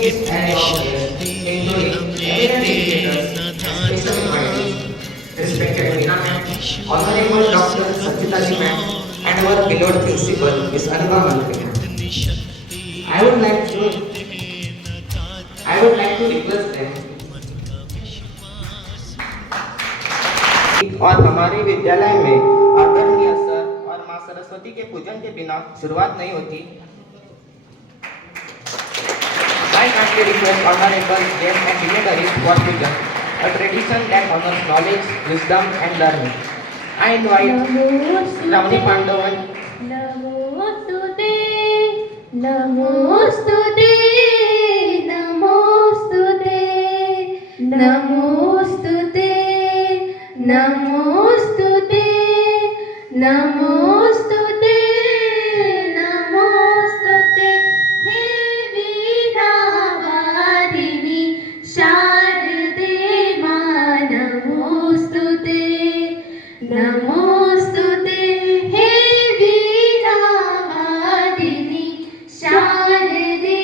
distinguished array of guests, including eminent educators and special invitees, respected Meena ma'am, Honorable Dr. Sanjita ji ma'am, and our beloved principal, Miss Anubha Malhotra ma'am. I would like to I would like to request them और हमारे विद्यालय में आदरणीय sir और मां सरस्वती के पूजन के बिना शुरुआत नहीं होती। I kindly request honorable guests and dignitaries for pujan, a tradition that honors knowledge, wisdom and learning. I invite Shravani Pandavan. नमोस्तुते नमोस्तुते नमोस्तुते नमोस्तुते नमोस्तुते नमोस्तुते नमोस्तुते हे वीणावादिनी शारदे मां नमोस्तुते नमोस्तुते हे वीणावादिनी शारदे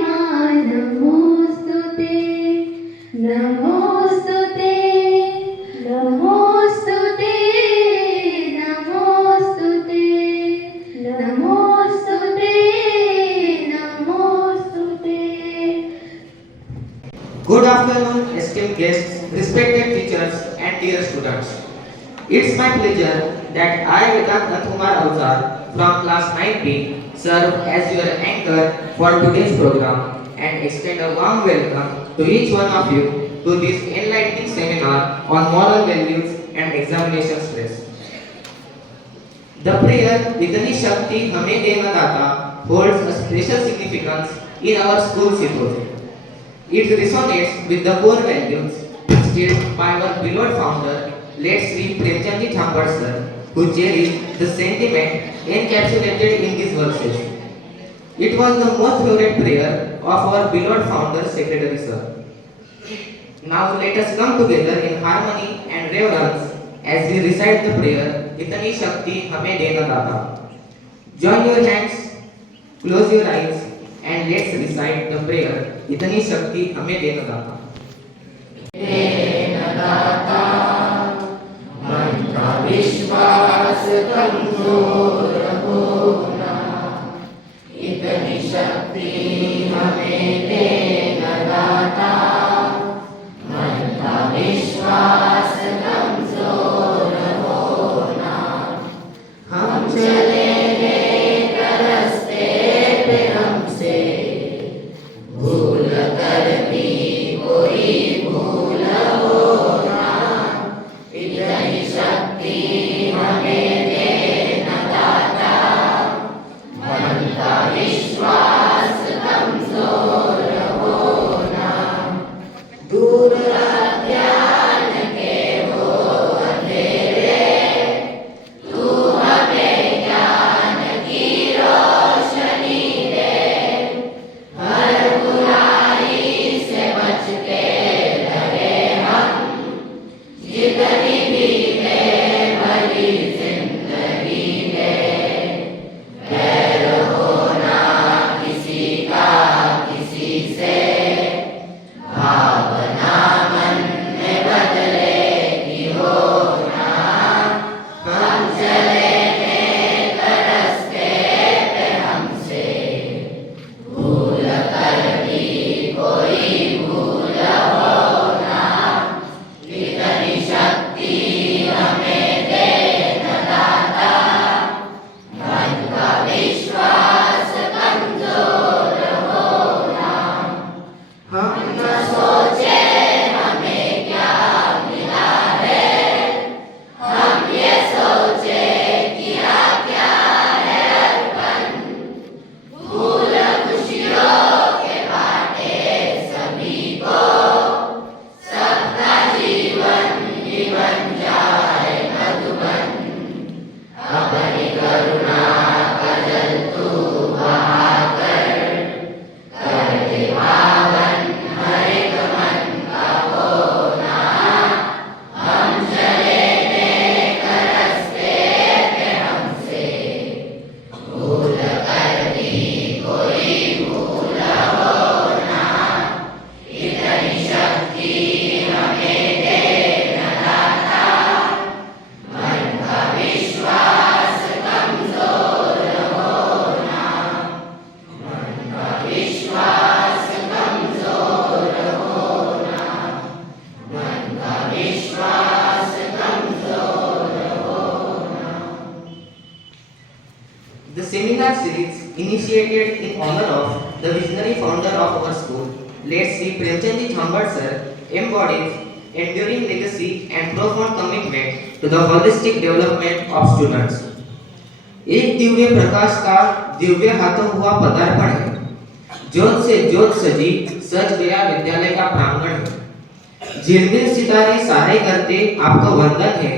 मां नमोस्तुते नमोस्तुते नमोस्तुते नमोस्तुते नमोस्तुते नमोस्तुते। Good afternoon, esteemed guests, respected teachers and dear students. It's my pleasure that I, Vedant Kumar Avzar from class 9B, serve as your anchor for today's program and extend a warm welcome to each one of you to this enlightening seminar on moral values and examination stress. The prayer Itani Shakti Hame Dena Data holds a special significance in our school ethos. It resonates with the core values instilled by our beloved founder, late Sri Premchandji Thapar sir, who cherished the sentiment encapsulated in these verses. It was the most favorite prayer of our beloved founder, Secretary sir. Now let us come together in harmony and reverence as we recite the prayer, Itani Shakti Hame Dena Data. Join your hands, close your eyes, and let's recite the prayer, Itani Shakti Hame Dena Data. विश्वास कमजोर होना, इतनी शक्ति हमें देना दाता। मन का विश्वास कमजोर होना, हम चले नेक रास्ते पे हमसे भूल कर भी कोई भूल होना, इतनी शक्ति हमें देना दाता। मन का विश्वास कमजोर होना, दूर अज्ञान के हो अंधेरे, तू हमें ज्ञान की रोशनी दे। हर बुराई से बच के रहे हम, जितनी भी है भली जिंदगी में। बैर होना किसी का किसी से, भावना मन में बदलेगी होना। हम चले नेक रास्ते पे हमसे भूल कर भी कोई भूल होना, इतनी शक्ति हमें देना दाता। मन का विश्वास कमजोर होना, हम न सोचे हमें क्या मिला है, हम ये सोचे किया क्या है अर्पण। फूल खुशियों के बाटे सभी को, सबका जीवन ही बन जाए मधुबन। अपनी करुणा का जल तू बहाकर, कर दे पावन initiated in honor of the visionary founder of our school, late Sri Premchandji Jhambad sir, embodies enduring legacy and profound commitment to the holistic development of students. एक दिव्य प्रकाश का दिव्य हाथों हुआ पदार्पण है। ज्योत से ज्योत सजी सज गया विद्यालय का प्रांगण है। झिलमिल सितारे सारे करते आपको वंदन है।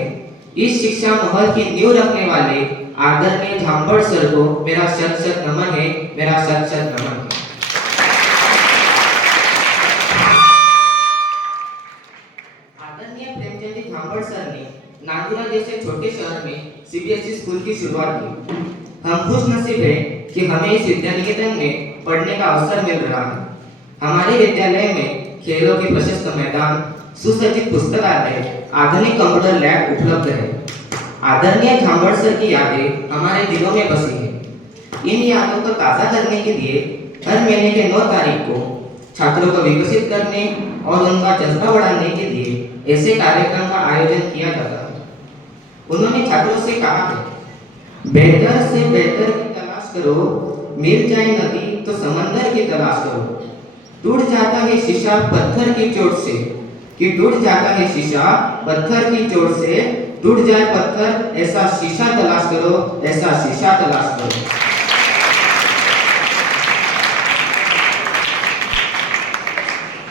इस शिक्षा महल की नींव रखने वाले आदरणीय झांबड़ सर को मेरा शत शत नमन है, मेरा शत शत नमन है। आदरणीय प्रेमचंद झांबड़ सर ने नागुरा जैसे छोटे शहर में सीबीएसई स्कूल की शुरुआत की। हम खुश नसीब है कि हमें इस विद्यानिकेतन में पढ़ने का अवसर मिल रहा है। हमारे विद्यालय में खेलों के प्रशस्त मैदान, सुसज्जित पुस्तकालय, आधुनिक कंप्यूटर लैब उपलब्ध है। आदरणीय झांबड़ सर की यादें हमारे दिलों में बसी हैं। इन यादों को ताज़ा करने के लिए हर महीने के 9 तारीख को छात्रों को विकसित करने और उनका जज्बा बढ़ाने के लिए ऐसे कार्यक्रम का आयोजन किया जाता है। उन्होंने छात्रों से कहा है, बेहतर से बेहतर की तलाश करो, मिल जाए नदी तो समंदर की तलाश करो। टूट जाता है शीशा पत्थर की चोट से, कि टूट जाता है शीशा पत्थर की चोट से, टूट जाए पत्थर ऐसा शीशा तलाश करो, ऐसा शीशा तलाश करो।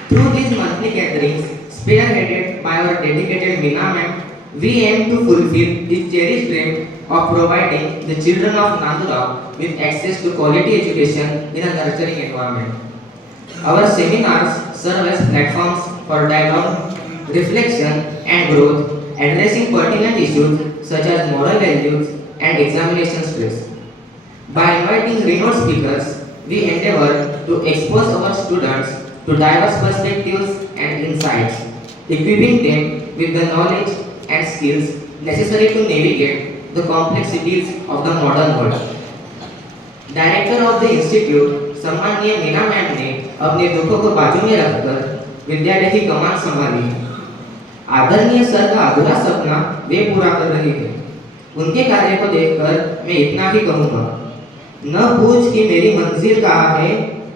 Through these monthly gatherings, spearheaded by our dedicated Meena ma'am, we aim to fulfill the cherished dream of providing the children of Nandura with access to quality education in a nurturing environment. Our seminars serve as platforms for dialogue, reflection, and growth, addressing pertinent issues such as moral values and examination stress. By inviting renowned speakers, we endeavor to expose our students to diverse perspectives and insights, equipping them with the knowledge and skills necessary to navigate the complexities of the modern world. Director of the institute सम्माननीय Meena ma'am ने अपने दुखों को बाजू में रखकर विद्यालय की कमान संभाली है। आदरणीय सर का अधूरा सपना वे पूरा कर रहे हैं। उनके कार्य को देखकर मैं इतना ही कहूँगा, न पूछ कि मेरी मंजिल कहाँ है,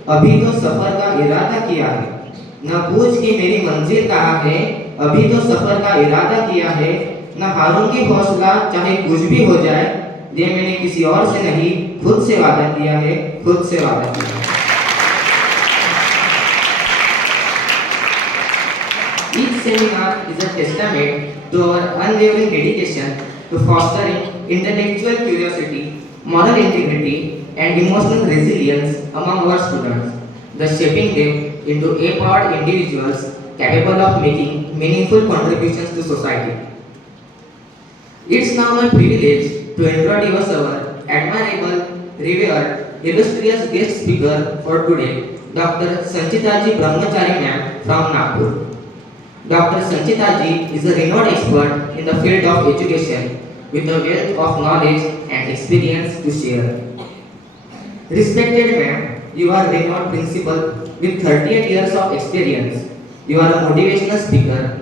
अभी तो सफर का इरादा किया है। न पूछ कि मेरी मंजिल कहाँ है, अभी तो सफर का इरादा किया है। न हारूंगी हौसला चाहे कुछ भी हो जाए, ये मैंने किसी और से नहीं खुद से वादा किया है, खुद से वादा किया है। Each seminar is a testament to our unwavering dedication to fostering intellectual curiosity, moral integrity, and emotional resilience among our students, thus shaping them into empowered individuals capable of making meaningful contributions to society. It's now my privilege to introduce our admirable, revered, illustrious guest speaker for today, Dr. Sanchitaji Brahmachari ma'am from Nagpur. Dr. Sanchitaji is a renowned expert in the field of education with a wealth of knowledge and experience to share. Respected ma'am, you are a renowned principal with 38 years of experience. You are a motivational speaker,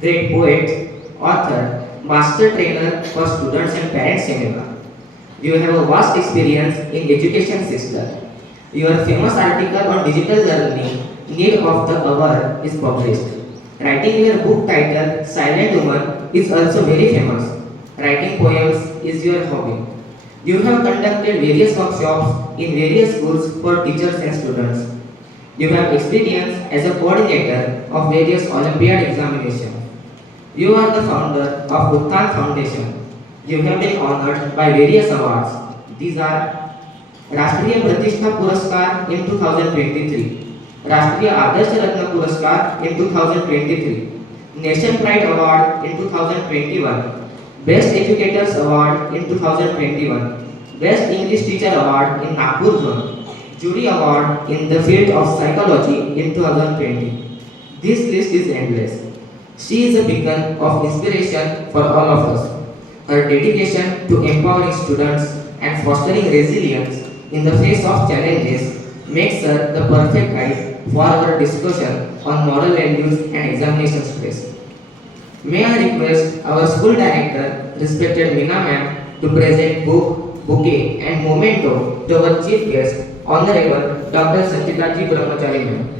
great poet, author, master trainer for students and parents seminar. You have a vast experience in education system. Your famous article on digital learning, Need of the Hour, is published. Writing your book titled Silent Woman is also very famous. Writing poems is your hobby. You have conducted various workshops in various schools for teachers and students. You have experience as a coordinator of various Olympiad examinations. You are the founder of Uttan Foundation. You have been honored by various awards. These are Rashtriya Pratishtha Puraskar in 2023, Rashtriya Adarsh Ratna Puraskar in 2023, Nation Pride Award in 2021, Best Educators Award in 2021, Best English Teacher Award in Nagpur Zone, Jury Award in the field of psychology in 2020. This list is endless. She is a beacon of inspiration for all of us. Her dedication to empowering students and fostering resilience in the face of challenges makes her the perfect guide for our discussion on moral values and examination stress. May I request our school director, respected Meena ma'am, to present book bouquet, and memento to our chief guest, Honorable Dr. Sanjita Ji Brahmachari Ma'am.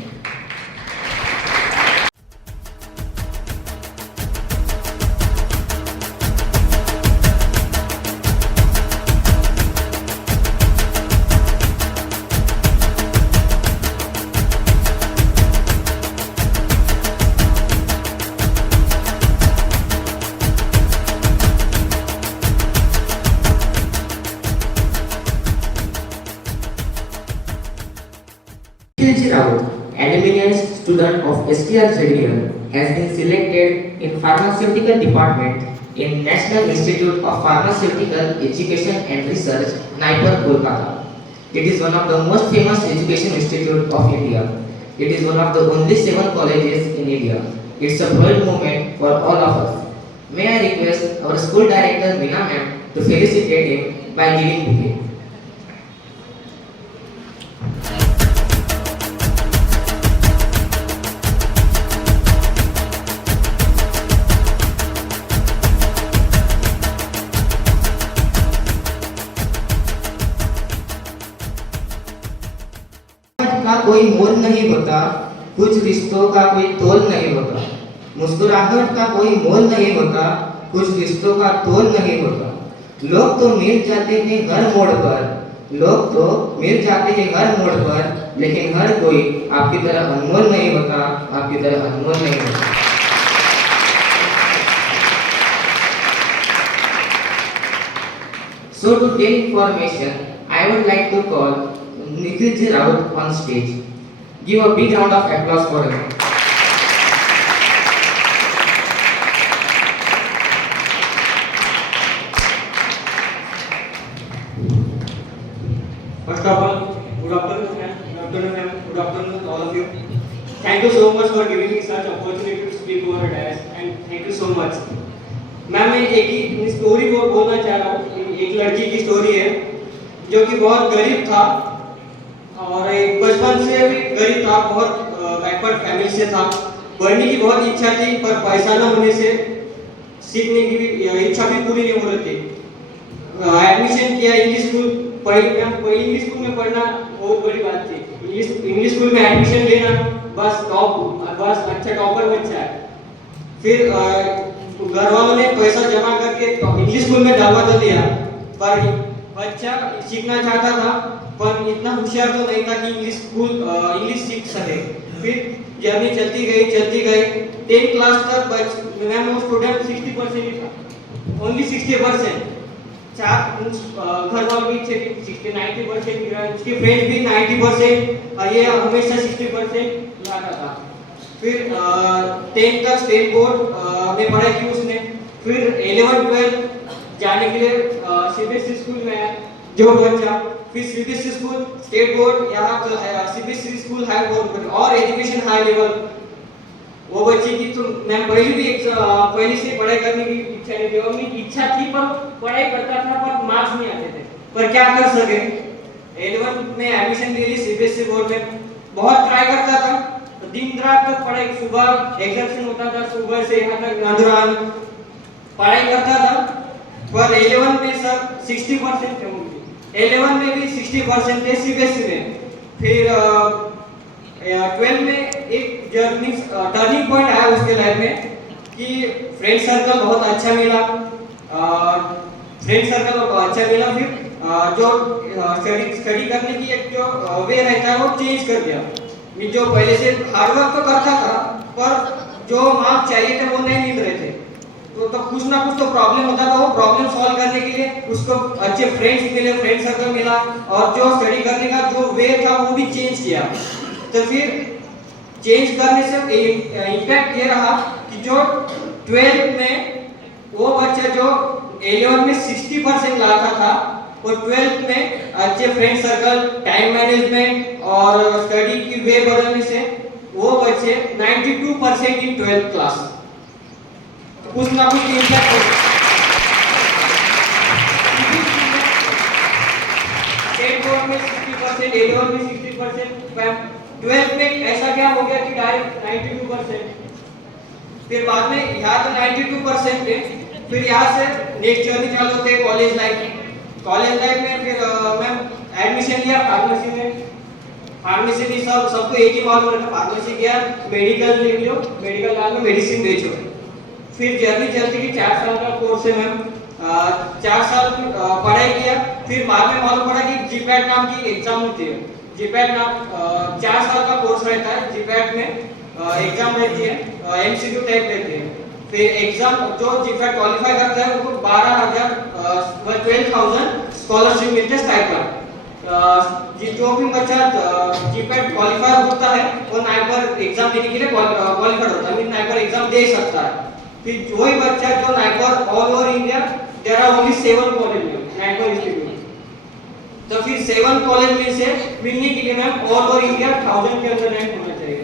Nikhil Raut, alumni student of STR JDL, has been selected in Pharmaceutical Department in National Institute of Pharmaceutical Education and Research, Naipur, Kolkata. It is one of the most famous education institute of India. It is one of the only 7 colleges in India. It's a proud moment for all of us. May I request our school director Meena ma'am to felicitate him by giving bouquet. का कोई मोल नहीं होता, कुछ रिश्तों का कोई तोल नहीं होता। मुस्कुराहट का कोई मोल नहीं होता, कुछ रिश्तों का तोल नहीं होता। लोग तो मिल जाते हैं हर मोड़ पर, लोग तो मिल जाते हैं हर मोड़ पर, लेकिन हर कोई आपकी तरह अनमोल नहीं होता, आपकी तरह अनमोल नहीं होता। So to gain information, I would like to call Nikhil Ji Raut on stage. Give a big round of applause for him. First of all, good afternoon, ma'am. Good afternoon, all of you. Thank you so much for giving me such opportunity to speak over a dais, and thank you so much. Ma'am मैं एक ही story को बोलना चाह रहा हूँ। एक लड़की की स्टोरी है जो कि बहुत गरीब था और एक बचपन से भी गरीब था, बहुत बैकवर्ड फैमिली से था। पढ़ने की बहुत इच्छा थी पर पैसा न होने से सीखने की भी इच्छा भी पूरी नहीं हो रही थी। एडमिशन किया इंग्लिश स्कूल। पहले इंग्लिश स्कूल में पढ़ना बहुत बड़ी बात थी। इंग्लिश स्कूल में एडमिशन लेना बस अच्छा टॉपर बच्चा है। फिर घर वालों ने पैसा जमा करके इंग्लिश स्कूल में डालवा तो दिया, पर बच्चा सीखना चाहता था पर इतना होशियार तो नहीं था कि इंग्लिश सीख सके। फिर जर्नी चलती गई 10th क्लास तक मैम स्टूडेंट 60% ही था, ओनली 60%। घर वालों की 90%, उसके फ्रेंड्स भी 90% और ये हमेशा 60% लाता था। फिर 10th तक स्टेट बोर्ड में पढ़ाई की उसने। फिर 11th-12 जाने के लिए सीबीएसई स्कूल में आया जो बच्चा। फिर सीबीएसई स्कूल, स्टेट बोर्ड, यहाँ तो सीबीएसई स्कूल है और एजुकेशन हाई लेवल। वो बच्चे की तो मैं पहले से पढ़ाई करने की इच्छा नहीं थी, और मेरी इच्छा थी पर पढ़ाई करता था पर मार्क्स नहीं आते थे। पर क्या कर सके, 11th में एडमिशन ले ली सीबीएसई बोर्ड में। बहुत ट्राई करता था, दिन रात तक पढ़ाई, सुबह एग्जामिनेशन होता था, सुबह से यहाँ तक नांदुरान पढ़ाई करता था। पर 11th में सर 60% थे मुझे। 11th में भी 60% थे सीबीएसई में। फिर 12th में एक टर्निंग पॉइंट आया उसके लाइफ में कि फ्रेंड सर्कल बहुत अच्छा मिला। फिर जो स्टडी करने की एक जो वे रहता है वो चेंज कर दिया। जो पहले से हार्डवर्क तो करता था पर जो मार्क्स चाहिए थे वो नहीं मिल रहे थे, तो कुछ ना कुछ तो प्रॉब्लम होता था। वो प्रॉब्लम सॉल्व करने के लिए उसको अच्छे फ्रेंड्स मिले, फ्रेंड सर्कल मिला, और जो स्टडी करने का जो वे था वो भी चेंज किया। तो फिर चेंज करने से इम्पैक्ट ये रहा कि जो 12th में वो बच्चा जो 11th में 60% लाता था, वो 12th में अच्छे फ्रेंड सर्कल, टाइम मैनेजमेंट और स्टडी की वे बदलने से वो बच्चे 92% इन 12th क्लास। कुछ ना कुछ इम्पैक्ट हो। स्टेट बोर्ड में 60%, 11th में 60%, 12th में ऐसा क्या हो गया कि डायरेक्ट 92%। फिर बाद में यहाँ तो 92% थे। फिर यहाँ से नेक्स्ट जर्नी चालू होते कॉलेज लाइफ। कॉलेज लाइफ में फिर मैम एडमिशन लिया फार्मेसी में। फार्मेसी भी सबको एक ही मालूम रहता, फार्मेसी किया, मेडिकल ले लो, मेडिकल डाल लो, मेडिसिन बेचो। फिर जल्दी जल्दी की 4 साल का कोर्स है मैम। 4 साल पढ़ाई किया, फिर बाद में मालूम पड़ा कि जीपैट नाम की एग्जाम होती है। जीपैट नाम 4 साल का कोर्स रहता है। जीपैट में एग्जाम रहती है, एमसीक्यू टाइप रहती है। फिर एग्जाम जो जीपैट क्वालिफाई करता है उनको 12,000 स्कॉलरशिप मिलते है, स्टाइपेंड। जो भी बच्चा जीपैट क्वालिफाई होता है वो नाइपर एग्जाम देने के लिए क्वालिफाइड होता है, नाइपर एग्जाम दे सकता है। फिर वही बच्चा जो NIPER all over India there are only 7 college NIPER institute, तो फिर 7 कॉलेज में से मिलने के लिए मैम ऑल ओवर इंडिया 1000 के अंदर रैंक होना चाहिए।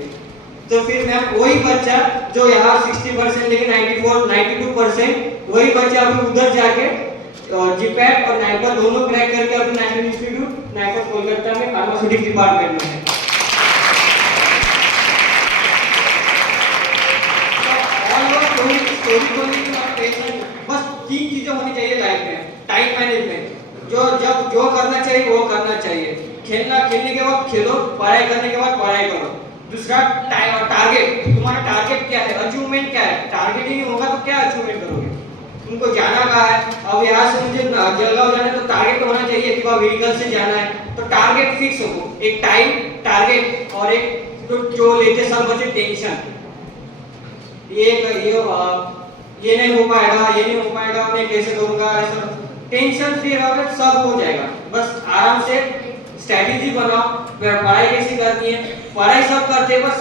तो फिर मैम वही बच्चा जो यहाँ 60% लेके 92% वही बच्चा अभी उधर जाके जीपैट और नाइपर दोनों क्रैक करके अभी नेशनल इंस्टीट्यूट नाइपर कोलकाता में फार्मास्यूटिक्स डिपार्टमेंट में है। बस 3 चीजें होनी चाहिए लाइफ में। टाइम मैनेजमेंट, जो करना चाहिए वो करना चाहिए। खेलने के वक्त खेलो, पढ़ाई करने के बाद पढ़ाई करो। दूसरा टारगेट, तुम्हारा टारगेट क्या है, अचीवमेंट क्या है। टारगेट ही नहीं होगा तो क्या अचीवमेंट करोगे। तुमको जाना कहाँ है, अब यहाँ से मुझे जलगांव जाना है तो टारगेट होना चाहिए कि वहाँ व्हीकल से जाना है, तो टारगेट फिक्स हो, एक टाइम टारगेट और एक तो जो लेते सब बचे टेंशन, ये नहीं हो पाएगा, ये नहीं हो पाएगा, मैं कैसे करूँगा, ऐसा टेंशन फ्री रहोगे सब हो जाएगा। बस आराम से स्ट्रेटेजी बनाओ, पढ़ाई कैसी करनी है। पढ़ाई सब करते बस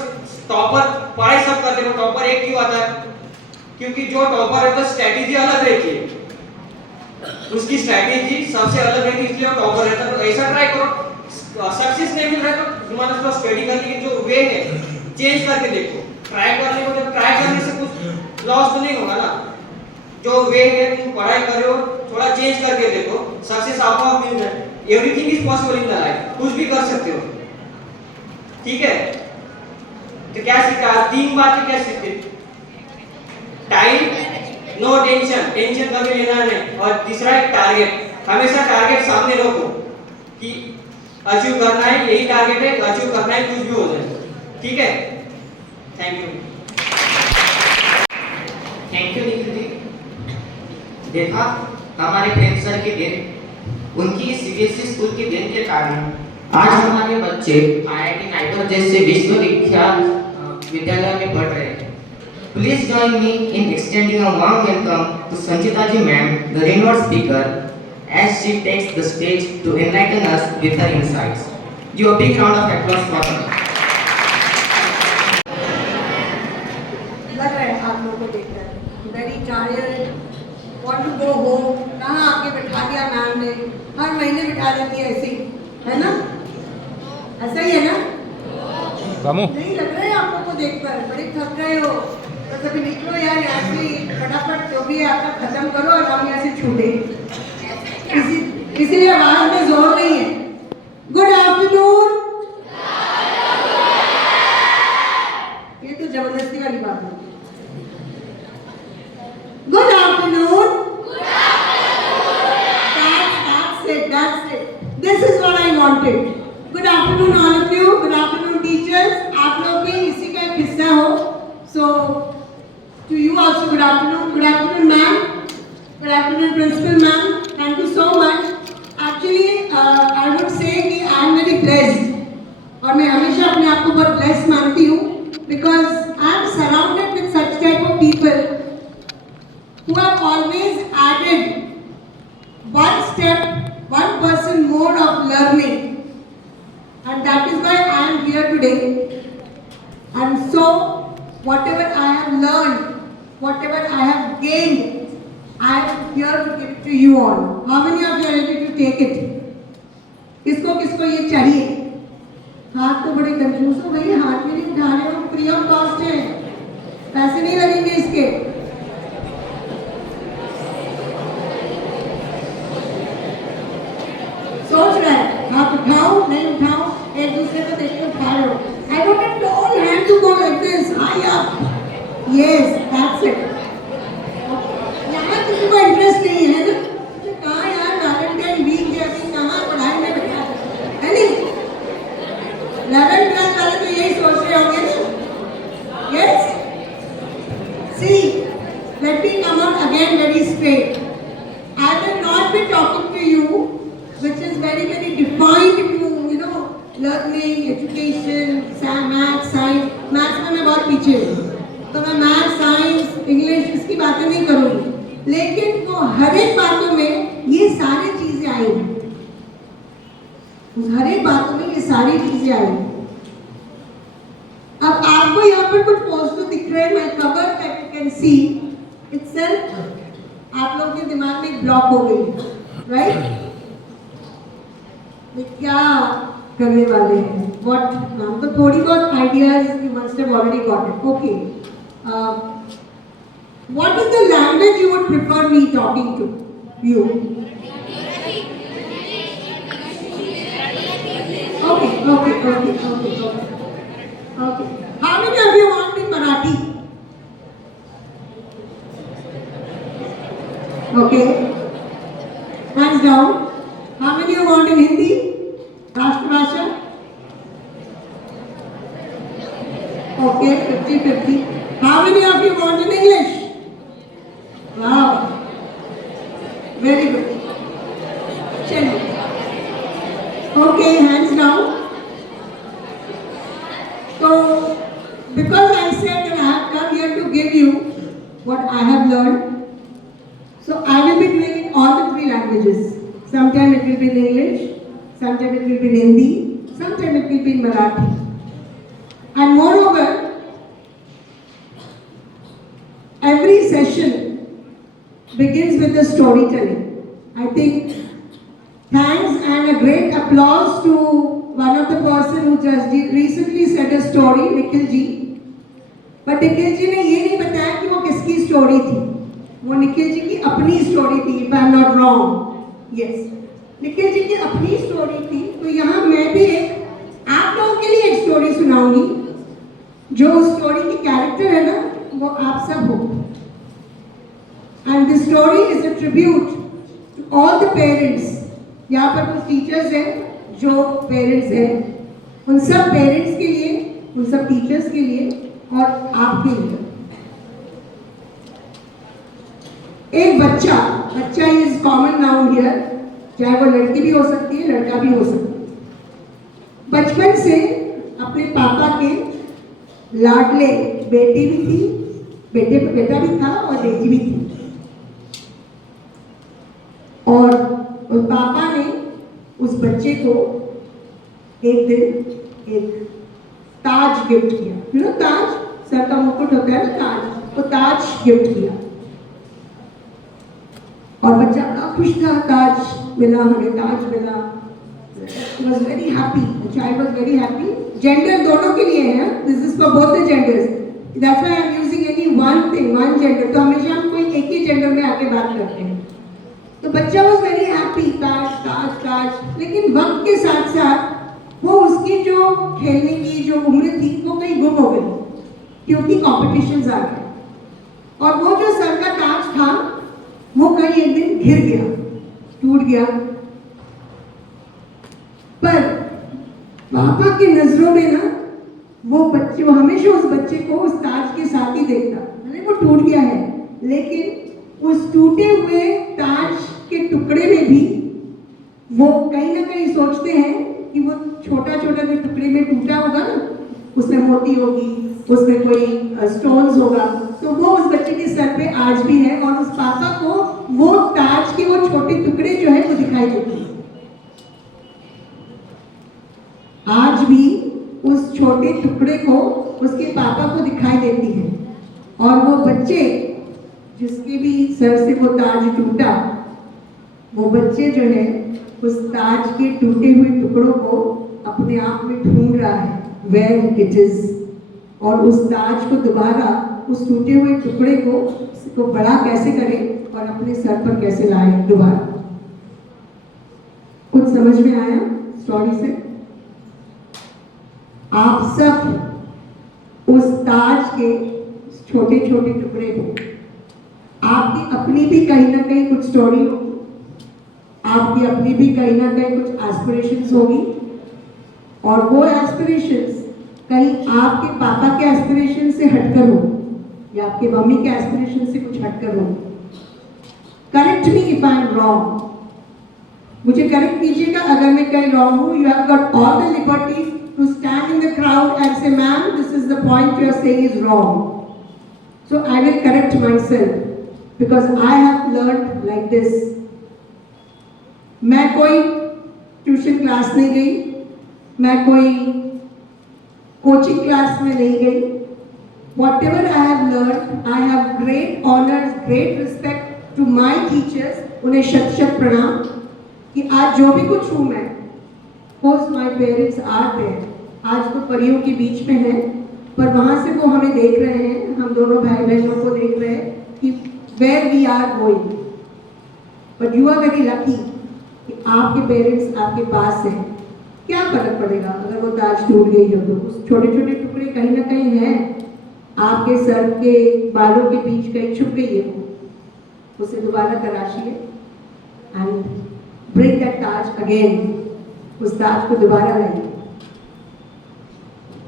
टॉपर, पढ़ाई सब करते हैं, टॉपर एक क्यों आता है, क्योंकि जो टॉपर है तो स्ट्रेटेजी अलग रहती है, उसकी स्ट्रेटेजी सबसे अलग रहती है, इसलिए वो टॉपर रहता है। तो ऐसा ट्राई करो, सक्सेस नहीं मिल रहा है तो तुम्हारा उसका स्टडी करने की जो वे है चेंज करके देखो। ट्राई करने को, जब ट्राई करने से कुछ लॉस तो नहीं होगा ना। जो वे है तुम पढ़ाई कर रहे हो थोड़ा चेंज करके देखो, सक्सेस आपको आप मिल जाए। Everything is possible in the life, कुछ भी कर सकते हो, ठीक है। तो क्या सीखा, 3 बातें क्या सीखते, टाइम, नो टेंशन, टेंशन कभी लेना नहीं, और तीसरा एक टारगेट, हमेशा टारगेट सामने रखो कि अचीव करना है, यही टारगेट है, अचीव करना है, कुछ भी हो जाए, ठीक है। Thank you. Thank you Nikhil ji. देखा हमारे प्रेम सर की देन, उनकी सीबीएसई स्कूल की देन के कारण आज हमारे बच्चे आईआईटी नाइपर जैसे विश्वविख्यात विद्यालय में पढ़ रहे हैं। Please join me in extending a warm welcome to Sanjita ji ma'am, the renowned speaker, as she takes the stage to enlighten us with her insights. Give a big round of applause for her. लग रहा है आप लोगों को देखकर very tired, want to go home. कहाँ आके बिठा दिया मैम ने, हर महीने बिठा देती है ऐसे ही, है ना, ऐसा ही है ना। नहीं लग रहा है आप लोगों को देखकर, बड़े थक गए हो, तो कभी निकलो यार यहाँ से, फटाफट जो भी है आपका खत्म करो और हम यहाँ से छूटे। इसीलिए आवाज में जोर नहीं है। गुड आफ्टरनून, ये तो जबरदस्ती वाली बात है। Good afternoon, that's it. This is what I wanted. Good afternoon all of you. Good afternoon teachers. आप लोग भी इसी का एक हिस्सा हो. So to you also good afternoon. Good afternoon ma'am. Good afternoon principal ma'am. Thank you so much. Actually I would say कि I am very blessed. और मैं हमेशा अपने आप को बहुत blessed मानती हूँ because I am surrounded with such type of people who have always added one step, 1% more of learning, and that is why I am here today. And so whatever I have learned, whatever I have gained, I am here to give it to you all. How many of you are ready to take it? किसको किसको ये चाहिए? हाथ तो बड़े confuse हो गए, हाथ में नहीं उठा रहे हो, फ्री ऑफ कॉस्ट है, पैसे नहीं लगेंगे इसके। सोच रहा है आप उठाओ नहीं उठाओ, एक दूसरे को देख के उठा रहे हो। I want a tall hand to go like this, high up. Yes, that's it. यहाँ किसी को इंटरेस्ट नहीं है ना, कहाँ यार वैलेंटाइन बहुत पीछे हूँ, तो मैं मैथ, साइंस, इंग्लिश इसकी बातें नहीं करूँगी, लेकिन वो हर एक बातों में ये सारी चीजें आई हैं, उस हर एक बातों में ये सारी चीजें आई हैं। अब आपको यहाँ पर कुछ पोस्टर दिख रहे हैं, मैं cover that you can see itself आप लोगों के दिमाग में ब्लॉक हो गई, राइट? क्या करने वाले हैं, व्हाट, हम तो थोड़ी बहुत ideas you must have already got it. Okay, what is the language you would prefer me talking to you? Okay okay okay okay okay, how many of you want in Marathi? Okay, hands down. How many you want in Hindi? राष्ट्रभाषा? Okay, 50-50. How many of you want in English? Wow, very good. चलिए, okay, hands down. So, because I said that I have come here to give you what I have learned, so I will be doing in all the three languages. Sometime it will be in English, sometime it will be in Hindi, sometime it will be in Marathi. And moreover, every session begins with the storytelling. I think thanks and a great applause to one of the person who just recently said a story, Nikhil ji. But Nikhil ji ने ये नहीं बताया कि वो किसकी story थी, वो निखिल जी की अपनी स्टोरी थी, if I am not wrong. Yes, Nikhil ji की अपनी स्टोरी थी. तो यहाँ मैं भी आप लोगों के लिए एक स्टोरी सुनाऊंगी, जो स्टोरी की कैरेक्टर है ना, वो आप सब हो. And this story is a tribute to all the parents. यहाँ पर कुछ टीचर्स हैं जो पेरेंट्स हैं, उन सब पेरेंट्स के लिए, उन सब टीचर्स के लिए और आपके लिए. एक बच्चा इज कॉमन नाउन हियर, चाहे वो लड़की भी हो सकती है, लड़का भी हो सकता है. बचपन से अपने पापा के लाडले बेटी भी थी, बेटा भी था और बेटी भी थी. और पापा ने उस बच्चे को एक दिन एक ताज गिफ्ट किया. यू नो ताज, सर का मुकुट होता है ना, ताज, तो ताज गिफ्ट किया. और बच्चा बड़ा खुश था, ताज मिला, हमें ताज मिला. He was very happy. The child was very happy. Gender दोनों के लिए है, this is for both the genders. That's why I am using any one thing, one gender. तो हमेशा हम कोई एक ही जेंडर में आके बात करते हैं. तो बच्चा वॉज वेरी हैप्पी, ताज ताज ताज. लेकिन वक्त के साथ साथ वो उसकी जो खेलने की जो उम्र थी वो कहीं गुम हो गई, क्योंकि कॉम्पिटिशन्स आ गए. और वो जो सर का ताज था वो कहीं एक दिन गिर गया, टूट गया. पर पापा की नजरों में ना वो बच्चे, वो हमेशा उस बच्चे को उस ताज के साथ ही देखता. अरे वो टूट गया है, लेकिन उस टूटे हुए ताज के टुकड़े में भी वो कहीं ना कहीं सोचते हैं कि वो छोटा छोटा जो टुकड़े में टूटा होगा ना, उसमें मोती होगी, उसमें कोई स्टोन्स होगा, तो वो उस बच्चे के सर पे आज भी है. और उस पापा को वो ताज के वो छोटे टुकड़े जो है वो दिखाई देते हैं. आज भी उस छोटे टुकड़े को उसके पापा को दिखाई देती है. और वो बच्चे जिसके भी सर से वो ताज टूटा, वो बच्चे जो है उस ताज के टूटे हुए टुकड़ों को अपने आप में ढूंढ रहा है, where it is. और उस ताज को दोबारा, उस टूटे हुए टुकड़े को बड़ा कैसे करे और अपने सर पर कैसे लाए दोबारा. कुछ समझ में आया स्टोरी से? आप सब उस ताज के छोटे छोटे टुकड़े हो. आपकी अपनी भी कहीं ना कहीं कुछ स्टोरी होगी, आपकी अपनी भी कहीं ना कहीं कुछ एस्पिरेशंस होगी. और वो एस्पिरेशंस कहीं आपके पापा के एस्पिरेशन से हटकर हो या आपके मम्मी के एस्पिरेशन से कुछ हटकर हो. Correct me if I am wrong, मुझे करेक्ट कीजिएगा अगर मैं कहीं रॉन्ग हूँ. You have got all the liberty to stand in the crowd and say, ma'am, this is the point you are saying is wrong. So I will correct myself because I have learned like this. मैं कोई tuition class नहीं गई, मैं कोई coaching class में नहीं गई. Whatever I have learned, I have great honors, great respect to my teachers. उन्हें शत शत प्रणाम कि आज जो भी कुछ हूँ मैं, course my parents are there. आज तो परियों के बीच में हैं, पर वहाँ से वो हमें देख रहे हैं, हम दोनों भाई बहनों को देख रहे हैं कि where we are going. But you are very lucky कि आपके पेरेंट्स आपके पास हैं. क्या फर्क पड़ेगा अगर वो ताज टूट गई हो तो? उस छोटे छोटे टुकड़े कहीं ना कहीं हैं, आपके सर के बालों के बीच कहीं छुप गई है, वो उसे दोबारा तराशिए and bring that taj again. उस ताज को दोबारा लाइए.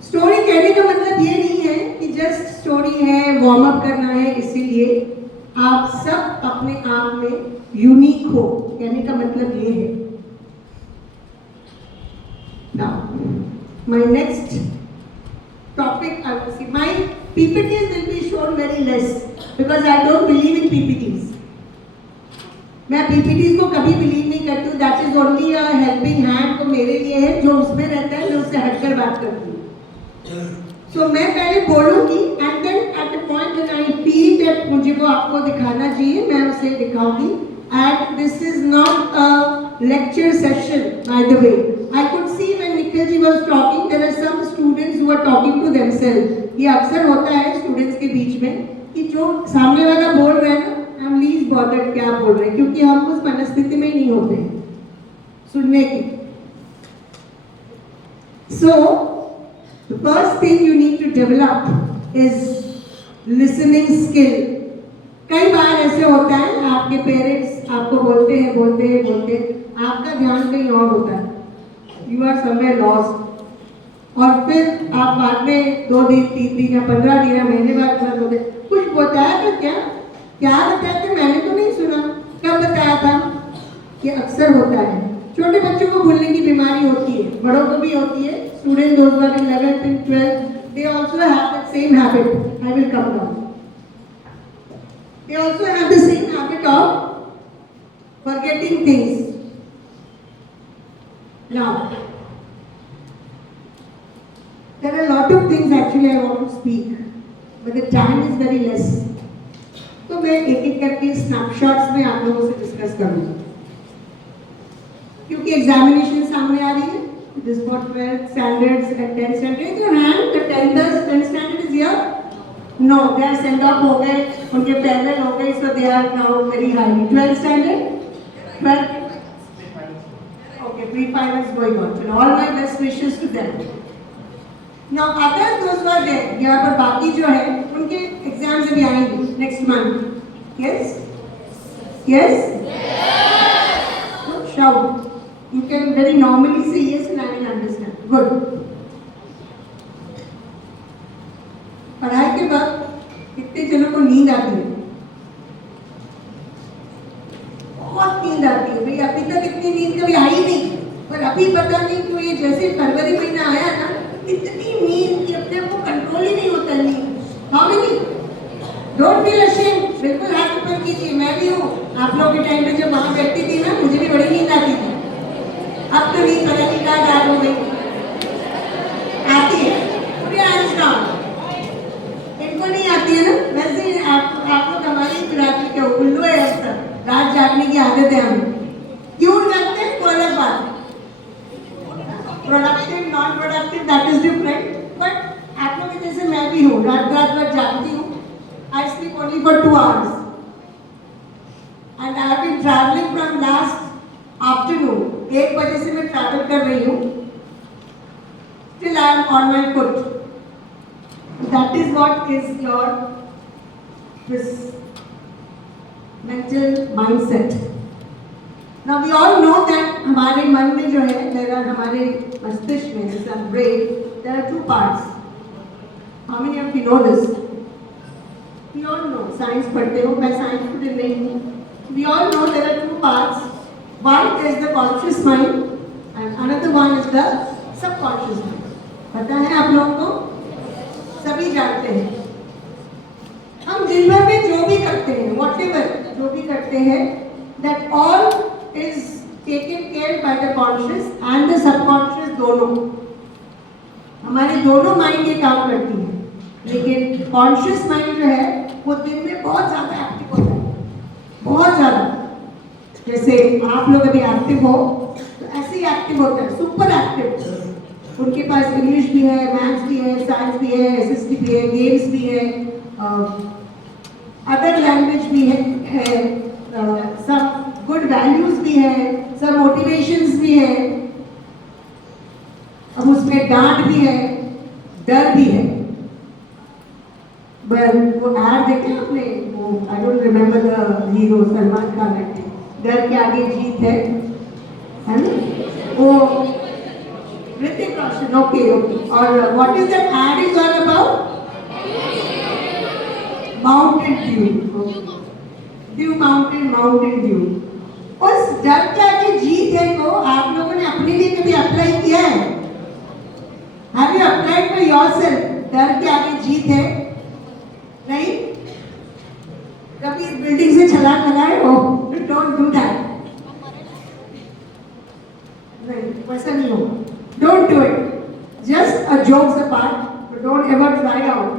स्टोरी कहने का मतलब ये नहीं है कि जस्ट स्टोरी है, वार्म अप करना है, इसीलिए आप सब अपने आप में यूनिक हो. कहने का मतलब ये है. Now, my next topic I will see. My PPTs will be shown very less because I don't believe in PPTs. मैं PPTs को कभी बिलीव नहीं करती हूँ. That is only a helping hand को मेरे लिए है, जो उसमें रहता है मैं उससे हटकर बात करती हूँ. So मैं पहले बोलूँगी and then at the point when I feel that मुझे वो आपको दिखाना चाहिए, मैं उसे दिखाऊंगी. And this is not a lecture session, by the way. I could see when Nikhil ji was talking, there are some students who are talking to themselves. ये अक्सर होता है students के बीच में कि जो सामने वाला बोल रहा है ना, I'm least bothered क्या बोल रहे हैं, क्योंकि हम उस मनस्थिति में ही नहीं होते हैं सुनने की. So the first thing you need to develop is listening skill. कई बार ऐसे होता है आपके पेरेंट्स आपको बोलते हैं, आपका ध्यान कहीं और होता है. You are somewhere lost. और फिर आप बाद में 2 दिन 3 दिन या 15 दिन या महीने बाद घर होते, कुछ बताया था क्या बताया था, मैंने तो नहीं सुना, कब बताया था. ये अक्सर होता है. छोटे बच्चों को भूलने की बीमारी होती है, बड़ों को भी होती है. Student those who are in 11th and 12th, they also have that same habit. I will come down. They also have the same habit of forgetting things. Now, there are a lot of things actually I want to speak, but the time is very less. तो मैं एक करके snapshots में आप लोगों से discuss करूँगा, क्योंकि एग्जामिनेशन सामने आ रही है. This for 12th standards and 10th standard. In your hand, the 10th standard is here. No, they are sent off हो गए, उनके पैरल हो गए, so they are now very high. 12th standard, 12th. Okay, pre-finals going on. So all my best wishes to them. Now others, those who are there, यहाँ पर बाकी जो है, उनके एग्जाम्स अभी आएंगे next month. Yes? Yes? Yes. Shout. You can very normally say yes and I will understand. Good. पढ़ाई के बाद कितने जनों को नींद आती है? बहुत नींद आती है भाई. अभी तक इतनी नींद कभी आई नहीं, पर अभी पता नहीं क्यों ये जैसे फरवरी महीना आया ना, इतनी नींद कि अपने आप को कंट्रोल ही नहीं होता नींद. हाँ नहीं, डोंट फील अशेम्ड. बिल्कुल हाथ ऊपर कीजिए. मैं भी हूँ. आप लोगों के टाइम में जब वहाँ बैठती थी ना, मुझे भी बड़ी नींद आती थी. अब तो नींद पता नहीं कहाँ गायब हो गई. आती है, इनको नहीं आती है ना. वैसे आप लोग हमारी रात के उल्लू है. अब तक रात जागने की आदत है हमें. क्यों करते हैं वो अलग बात. Productive non productive that is different. But आप लोग जैसे मैं भी हूँ, रात भर जागती हूँ. I sleep only for 2 hours and I have been travelling from last afternoon. 1 बजे से मैं ट्रैवल कर रही हूँ. Still I am on my foot. That is what is your this mental mindset. Now we all know that हमारे मन में जो है, there are हमारे मस्तिष्क में, जैसे brain, there are 2 parts. How many of you know this? We all know. Science पढ़ते हो, मैं science student नहीं हूँ. We all know there are 2 parts. One is the conscious mind and another one is the subconscious mind. पता है आप लोगों को? सभी जानते हैं। हम दिन भर में जो भी करते हैं, whatever जो भी करते हैं, that all is taken care by the conscious and the subconscious दोनों। हमारे दोनों माइंड ये काम करती है, लेकिन कॉन्शियस माइंड जो है वो दिन में बहुत ज़्यादा एक्टिव होता है, बहुत ज़्यादा। जैसे आप लोग अभी एक्टिव हो तो ऐसे ही एक्टिव होता है, सुपर एक्टिव। उनके पास इंग्लिश भी है, मैथ्स भी है, साइंस भी है, एसएसटी भी है, गेम्स भी है, अदर लैंग्वेज भी है, सब गुड वैल्यूज भी है, सब मोटिवेशंस भी है, अब उसमें डांट भी है, डर भी है। वो एड देखे आपने, वो I don't remember the hero, Salman Khan है, डर के आगे जीत है ना? वो ऋतिक रोशन, ओके ओके। और what is that ad is all about? Mountain Dew, Dew Mountain, Mountain Dew. उस डर के आगे जीत है को आप लोगों ने अपने लिए कभी अप्लाई किया है? Have you applied for yourself? डर के आगे जीत है? नहीं? कभी इस बिल्डिंग से छलांग लगाए हो? Don't do that. नहीं, वैसा नहीं हो। Don't do it. Just a jokes apart, don't ever try out.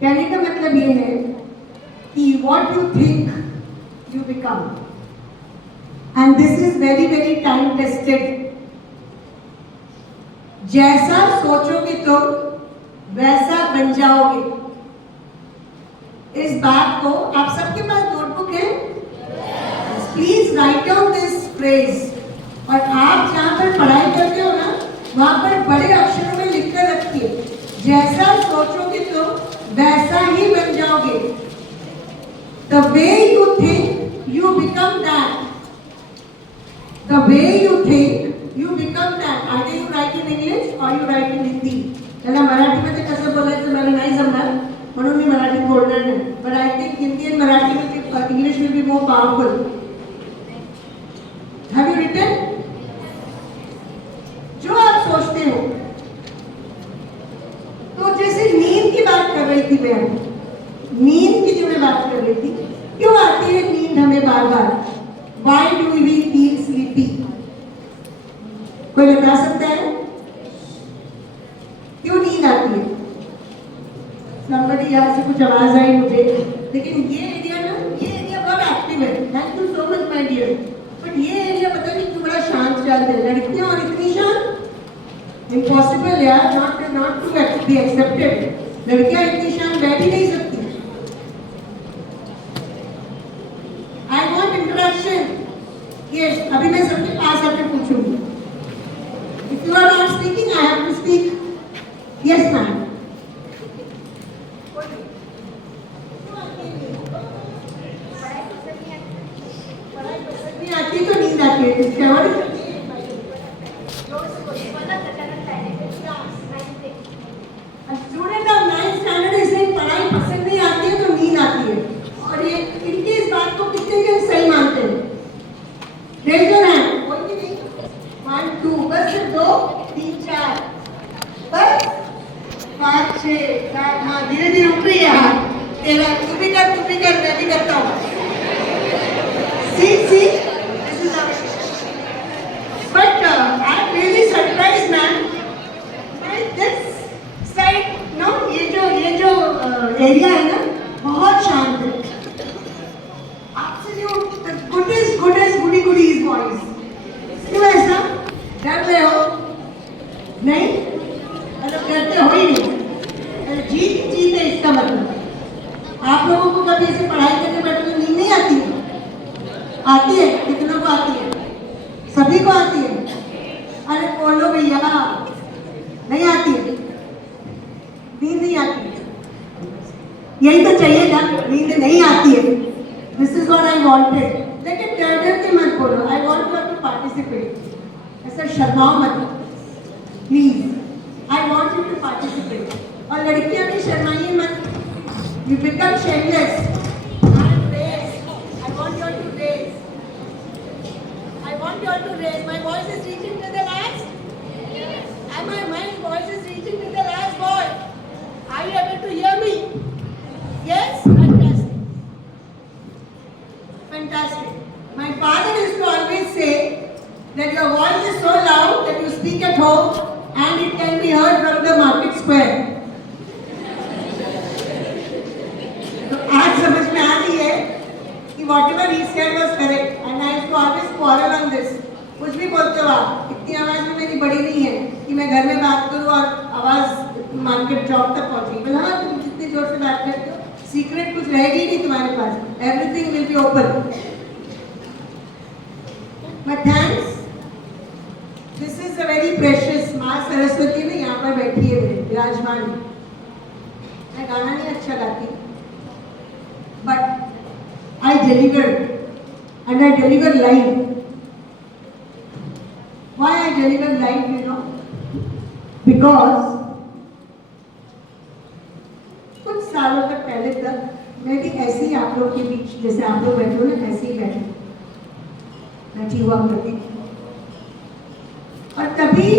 कहने का मतलब ये है कि what you think you become, and this is very very time tested। जैसा सोचोगे तुम वैसा बन जाओगे। इस बात को, आप सबके पास नोटबुक है? Please write down this phrase. और आप जहाँ पर पढ़ाई करते हो ना, वहाँ पर बड़े अक्षरों में लिख कर रखिए, जैसा सोचोगे तुम वैसा ही बन जाओगे। The way you think, you become that. The way you think, you become that. Either you write in English or you write in Hindi. त्याला मराठीमध्ये कसं बोलायचं मला नाही जमणार, म्हणून मी मराठीत बोलणार नाही. But I think Hindi and Marathi will be, English will be more powerful. Have you written? जो आप सोचते हो, तो जैसे नींद की बात कर रही थी मैं, नींद की जो मैं बात कर रही थी, क्यों आती है नींद हमें बार बार? Why do we feel sleepy? कोई बता सकता है क्यों नींद आती है? Somebody यहाँ से कुछ आवाज आई मुझे, लेकिन ये एरिया ना, ये एरिया बहुत एक्टिव है। Thank you so much my dear. But ये एरिया पता नहीं क्यों बड़ा शांत चलता है। लड़कियां और इतनी शांत, इम्पॉसिबल यार, नॉट टू बी एक्सेप्टेड। लड़कियां इतनी शांत बैठ ही नहीं सकती। I want introduction. यस, अभी मैं सबके पास आकर पूछूंगी। If you are not speaking, I have to speak. Yes ma'am. आती तो नींद आती है, इसके और स्टूडेंट ऑफ 9th स्टैंडर्ड इसे पढ़ाई पसंद नहीं आती है तो नींद आती है। और ये इनकी इस बात को कितने जन सही मानते हैं? Raise your hand. कोई भी नहीं? 1 2, बस 2 3 4, बस 5 6 7। हाँ, धीरे धीरे उठ रही है। हाँ, तेरा तू भी कर, मैं भी करता हूँ। सी But I'm really surprised, man. By this side, no, ये जो एरिया है ना, बहुत शांत है। Absolute, the goodest goody is boys. क्यों ऐसा? डर रहे हो? नहीं? मतलब डरते हो ही नहीं। जीत है इसका मतलब। आप लोगों को कभी ऐसे पढ़ाई करने बैठे तो नींद नहीं आती? आती है? कितनों को आती है? सभी को आती है? अरे बोलो भैया, नहीं आती है? नींद नहीं आती है? यही तो चाहिए ना, नींद नहीं आती है। This is what I wanted. लेकिन डर डर के मत बोलो, I want you to participate. ऐसा शर्माओ मत, please. I want you to participate. और लड़कियां भी शर्माइए मत, you become shameless. I want you all to raise. My voice is reaching to the last. And my voice is reaching to the last boy. Are you able to hear me? Yes? Fantastic. Fantastic. My father used to always say that your voice is so loud that you speak at home and it can be heard from the market square. तो आज समझ में आ रही है कि whatever he said was correct and I used to always quarrel on this. कुछ भी बोलते हो आप, इतनी आवाज में मेरी बड़ी नहीं है कि मैं घर में बात करूं और आवाज मार्केट चौक तक पहुंची। बोला हाँ, तुम जितनी जोर से बात करते हो सीक्रेट कुछ रहेगी नहीं तुम्हारे पास, everything will be open. But thanks, this is a very precious माँ सरस्वती ने यहाँ पर बैठी है मेरे विराजमान। मैं गाना नहीं अच्छा गाती, but I deliver and I deliver live. Why I deliver live, you know? Because कुछ सालों तक पहले तक मैं भी ऐसे ही आप लोग के बीच, जैसे आप लोग बैठे हो ना, ऐसे ही बैठी हुआ करती थी। और तभी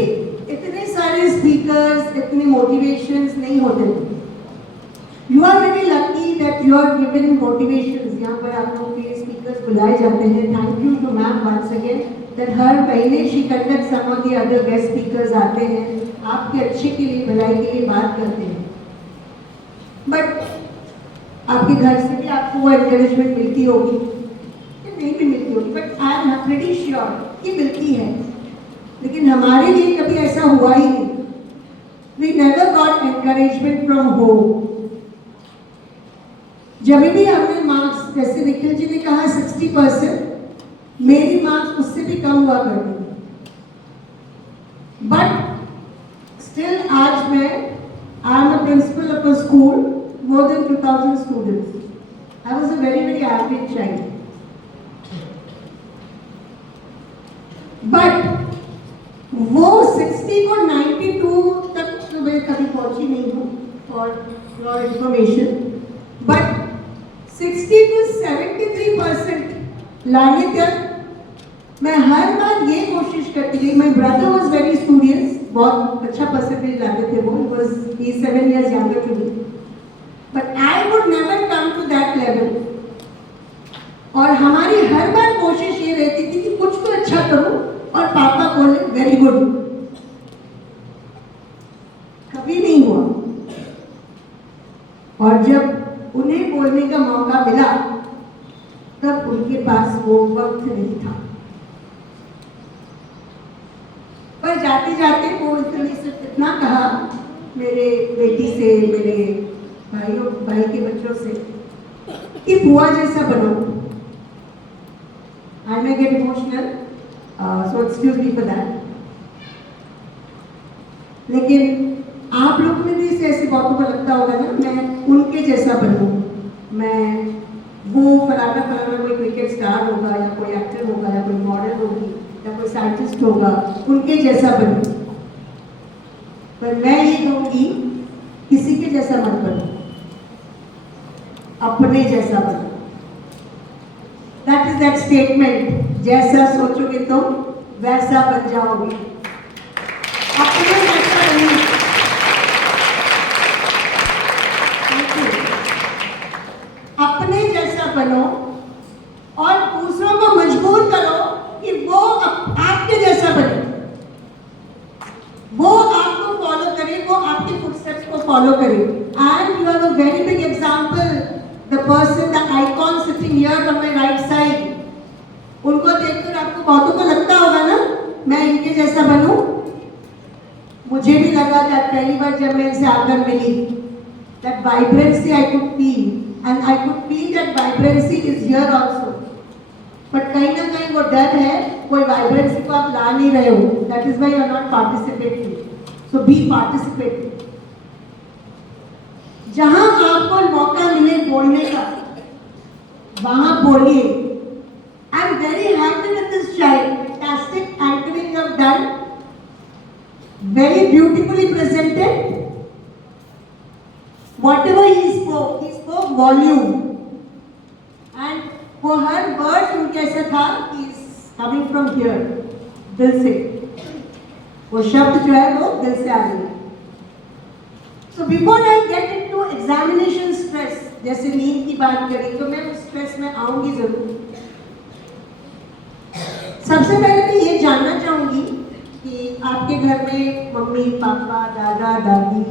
इतने सारे स्पीकर्स, इतने मोटिवेशंस नहीं होते थे। You are very lucky that you are given motivations. यहाँ पर आप लोग के स्पीकर्स बुलाए जाते हैं। Thank you to ma'am once again that हर महीने she conduct some of the other guest speakers आते हैं, आपके अच्छे के लिए, भलाई के लिए बात करते हैं। बट आपके घर से भी आपको वो एनकरेजमेंट मिलती होगी, नहीं भी मिलती होगी, but I am pretty sure कि मिलती है। लेकिन हमारे लिए कभी ऐसा हुआ ही नहीं। We never got encouragement from home. जब भी हमने मार्क्स, जैसे निखिल जी ने कहा 60%, मेरी मार्क्स उससे भी कम हुआ करती थी। बट स्टिल आज मैं I am a principle of a school, more than 2000 students. I was a very very average child, but वो 60 को 92 तक तो मैं कभी पहुंची नहीं हूँ for your information, but 60 to 73% लाने तक मैं हर बार ये कोशिश करती थी। My brother was very studious, बहुत अच्छा परसेंटेज लाते थे वो, ही 7 years younger to me, but I would never come to that level। और हमारी हर बार कोशिश ये रहती थी कि कुछ तो अच्छा करो और पापा बोले वेरी गुड। कभी नहीं हुआ। और जब उन्हें बोलने का मौका मिला तब उनके पास वो वक्त नहीं था। पर जाते जाते वो इतना कहा मेरे बेटी से, मेरे भाई के बच्चों से कि बुआ जैसा बनो। I may get emotional, so excuse me for that. लेकिन आप लोग में भी ऐसे बहुतों को लगता होगा ना, मैं उनके जैसा बनूं, मैं वो फलाना कोई क्रिकेट स्टार होगा या कोई एक्टर होगा या कोई मॉडल होगी या कोई साइंटिस्ट होगा, उनके जैसा बनूं। पर मैं ये कहूँगी किसी के जैसा मत बनो, अपने जैसा बनो। दैट इज दैट स्टेटमेंट, जैसा सोचोगे तुम वैसा बन जाओगे। अपने जैसा नहीं। अपने जैसा बनो और दूसरों को मजबूर करो कि वो आपके जैसा बने, वो आपको फॉलो करे, वो आपके फुटस्टेप्स को फॉलो करे। And you are a very big example, the person, the icon sitting here on my right side. उनको देखकर आपको बहुतों को लगता होगा ना मैं इनके जैसा बनूं। मुझे भी लगा था पहली बार जब मैं इनसे आकर मिली, that vibrancy I could feel, and I could feel that vibrancy is here also। but कहीं ना कहीं वो डर है, कोई vibrancy को आप ला नहीं रहे हो, that is why you are not participating, so be participating। जहां आपको मौका मिले बोलने का वहां बोलिए। I am very happy with this child, fantastic anchoring you have done, very beautifully presented। Whatever he spoke volume, and वो हर वर्ड उनके ऐसा था कि coming from here, दिल से। वो शब्द जो है वो दिल से आ रही है. So before I get into examination stress, जैसे नींद की बात करी तो मैं उस स्ट्रेस में आऊंगी जरूर. सबसे पहले मैं ये जानना चाहूंगी कि आपके घर में मम्मी पापा दादा दादी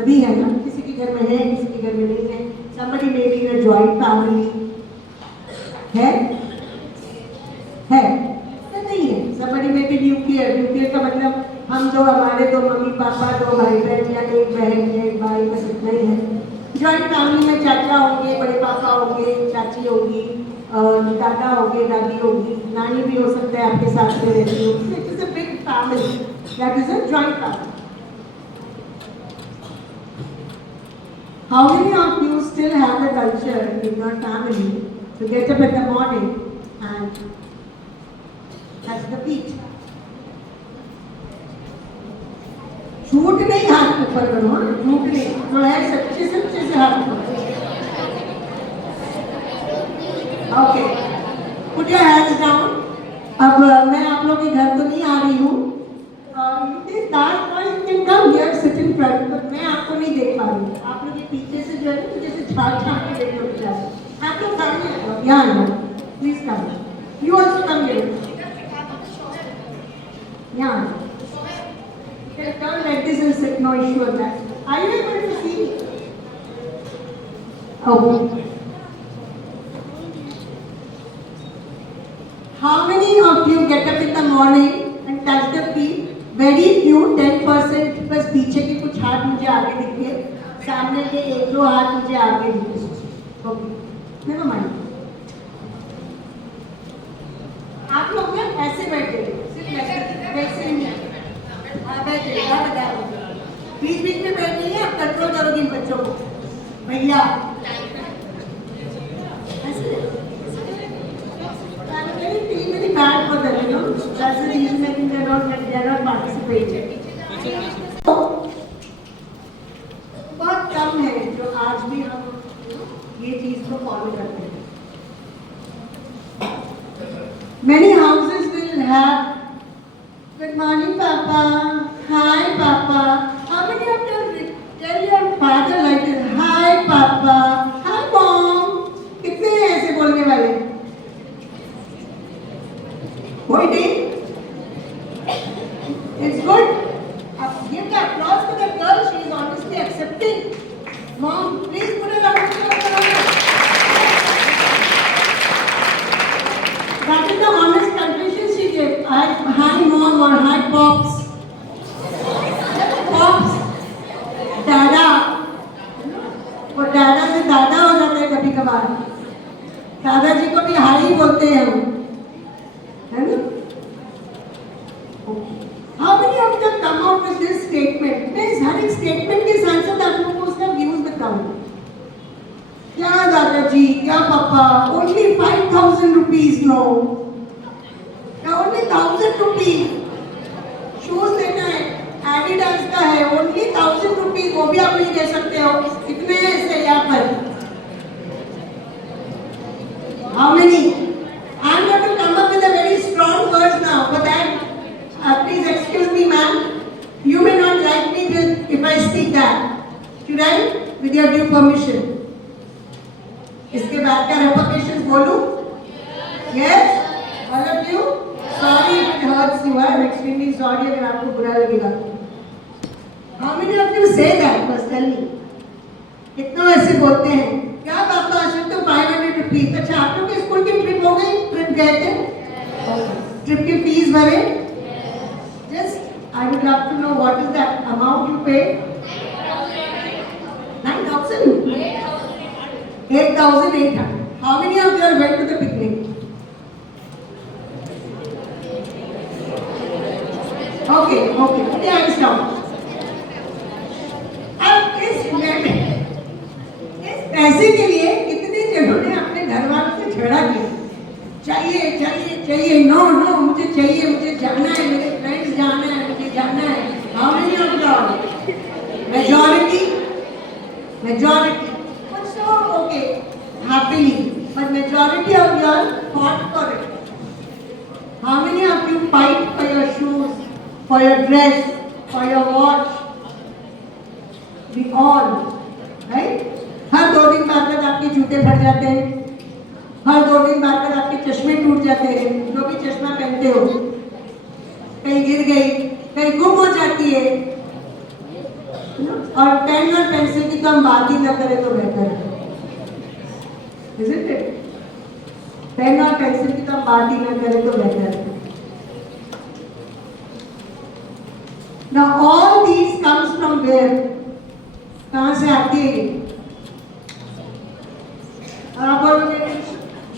सभी है ना? किसी के घर में है, किसी के घर में नहीं है. Somebody may be in a joint family. है या नहीं है? Somebody may be nuclear. Nuclear का मतलब हम दो, हमारे दो मम्मी पापा, दो भाई बहन या एक बहन या एक भाई, बस इतना ही है. जॉइंट फैमिली में चाचा होंगे, बड़े पापा होंगे, चाची होगी, दादा होंगे, दादी होगी, नानी भी हो सकता है आपके साथ में रहती हो. It is a big family. That is a joint family. How many of you still have the culture in your family to get up in the morning and touch the feet? झूठ नहीं, हाथ ऊपर करो. झूठ नहीं, जो है सच्चे सच्चे से हाथ ऊपर. Okay, put your hands down. अब मैं आप लोगों के घर तो नहीं आ रही हूँ. मैं आपको नहीं देख पा रही हूँ. आप लोग के पीछे से जो है ना जैसे झाड़ झाड़ के देख लो. आप लोग सामने आ जाओ, यहाँ आ जाओ. Please come. You also come here. यहाँ आ जाओ. Turn like this and sit, no issue with that. Are you able to see me? Okay. How many of you get up in the morning and touch the feet? Very few, 10%. बस पीछे के कुछ हाथ मुझे आगे दिखे, सामने के एक दो हाथ मुझे आगे दिखे. Okay. Never mind. आप लोग ना ऐसे बैठे, सिर्फ वैसे ही. बीच बीच में बैठ रही है. आप कंट्रोल करोगे इन बच्चों को भैया. बहुत कम है जो आज भी हम ये चीज को फॉलो करते हैं. Many houses will have good morning, Papa. Hi, Papa. How many of you tell your father like this? Hi, Papa. Hi, Mom. कितने हैं ऐसे बोलने वाले? कोई नहीं? It's good. अब give the applause to the girl. She is honestly accepting. Mom, please put a round of applause. That is the honest confession she gave. Hi, Mom, or hi, Pops. Pops, दादा. और दादा से दादा हो जाता है कभी कभार. दादाजी को भी हाई ही बोलते हैं हम, है ना? How many of them come out with this statement? मैं इस हर एक स्टेटमेंट के साथ साथ आप लोगों को उसका व्यूज बताऊंगा. क्या दादाजी, क्या पापा, only 5,000 rupees, no. Only 1,000 rupees. Shoes लेना है, एडिडास का है, only 1,000 rupees. वो भी आप नहीं दे सकते हो. कितने हैं ऐसे यहाँ पर? How many? I'm going to come up with a very strong words now. For that, please excuse me, ma'am. You may not like me if I speak that. Should I? With your due permission. इसके बाद का repercussions बोलूं? Yes? All of you? Sorry if it hurts you. I'm extremely sorry अगर आपको बुरा लगेगा. How many of you say that? First tell me. कितना ऐसे बोलते हैं? क्या पापा आज तो 500 rupees. अच्छा आप लोग के स्कूल की ट्रिप हो गई? ट्रिप गए थे? ट्रिप की फीस भरे? Just I would love to know what is the amount you paid? 9,000? 8,800. How many of you went to the picnic? Okay, okay. Put your hands down. अब इस पैसे के लिए कितने जनों ने अपने घर वालों से झगड़ा किया? चाहिए चाहिए चाहिए, नो नो मुझे चाहिए, मुझे जाना है, मेरे फ्रेंड्स जाना है, मुझे जाना है. How many of you are? Majority? But so okay, happily. But majority of you fought for it. How many of you fight for your shoes, for your dress, for your watch. We all, right? हर 2 दिन बाद में आपके जूते फट जाते हैं, हर 2 दिन बाद में आपके चश्मे टूट जाते हैं, जो भी चश्मा पहनते हो, कहीं गिर गई, कहीं गुम हो जाती है, और पेन और पेंसिल की तो हम बात ही न करें तो बेहतर है, isn't it? पेन और पेंसिल की तो हम बात ही न करें तो बेहतर है. Now all these comes from where? कहाँ से आती है ये? आप बोलोगे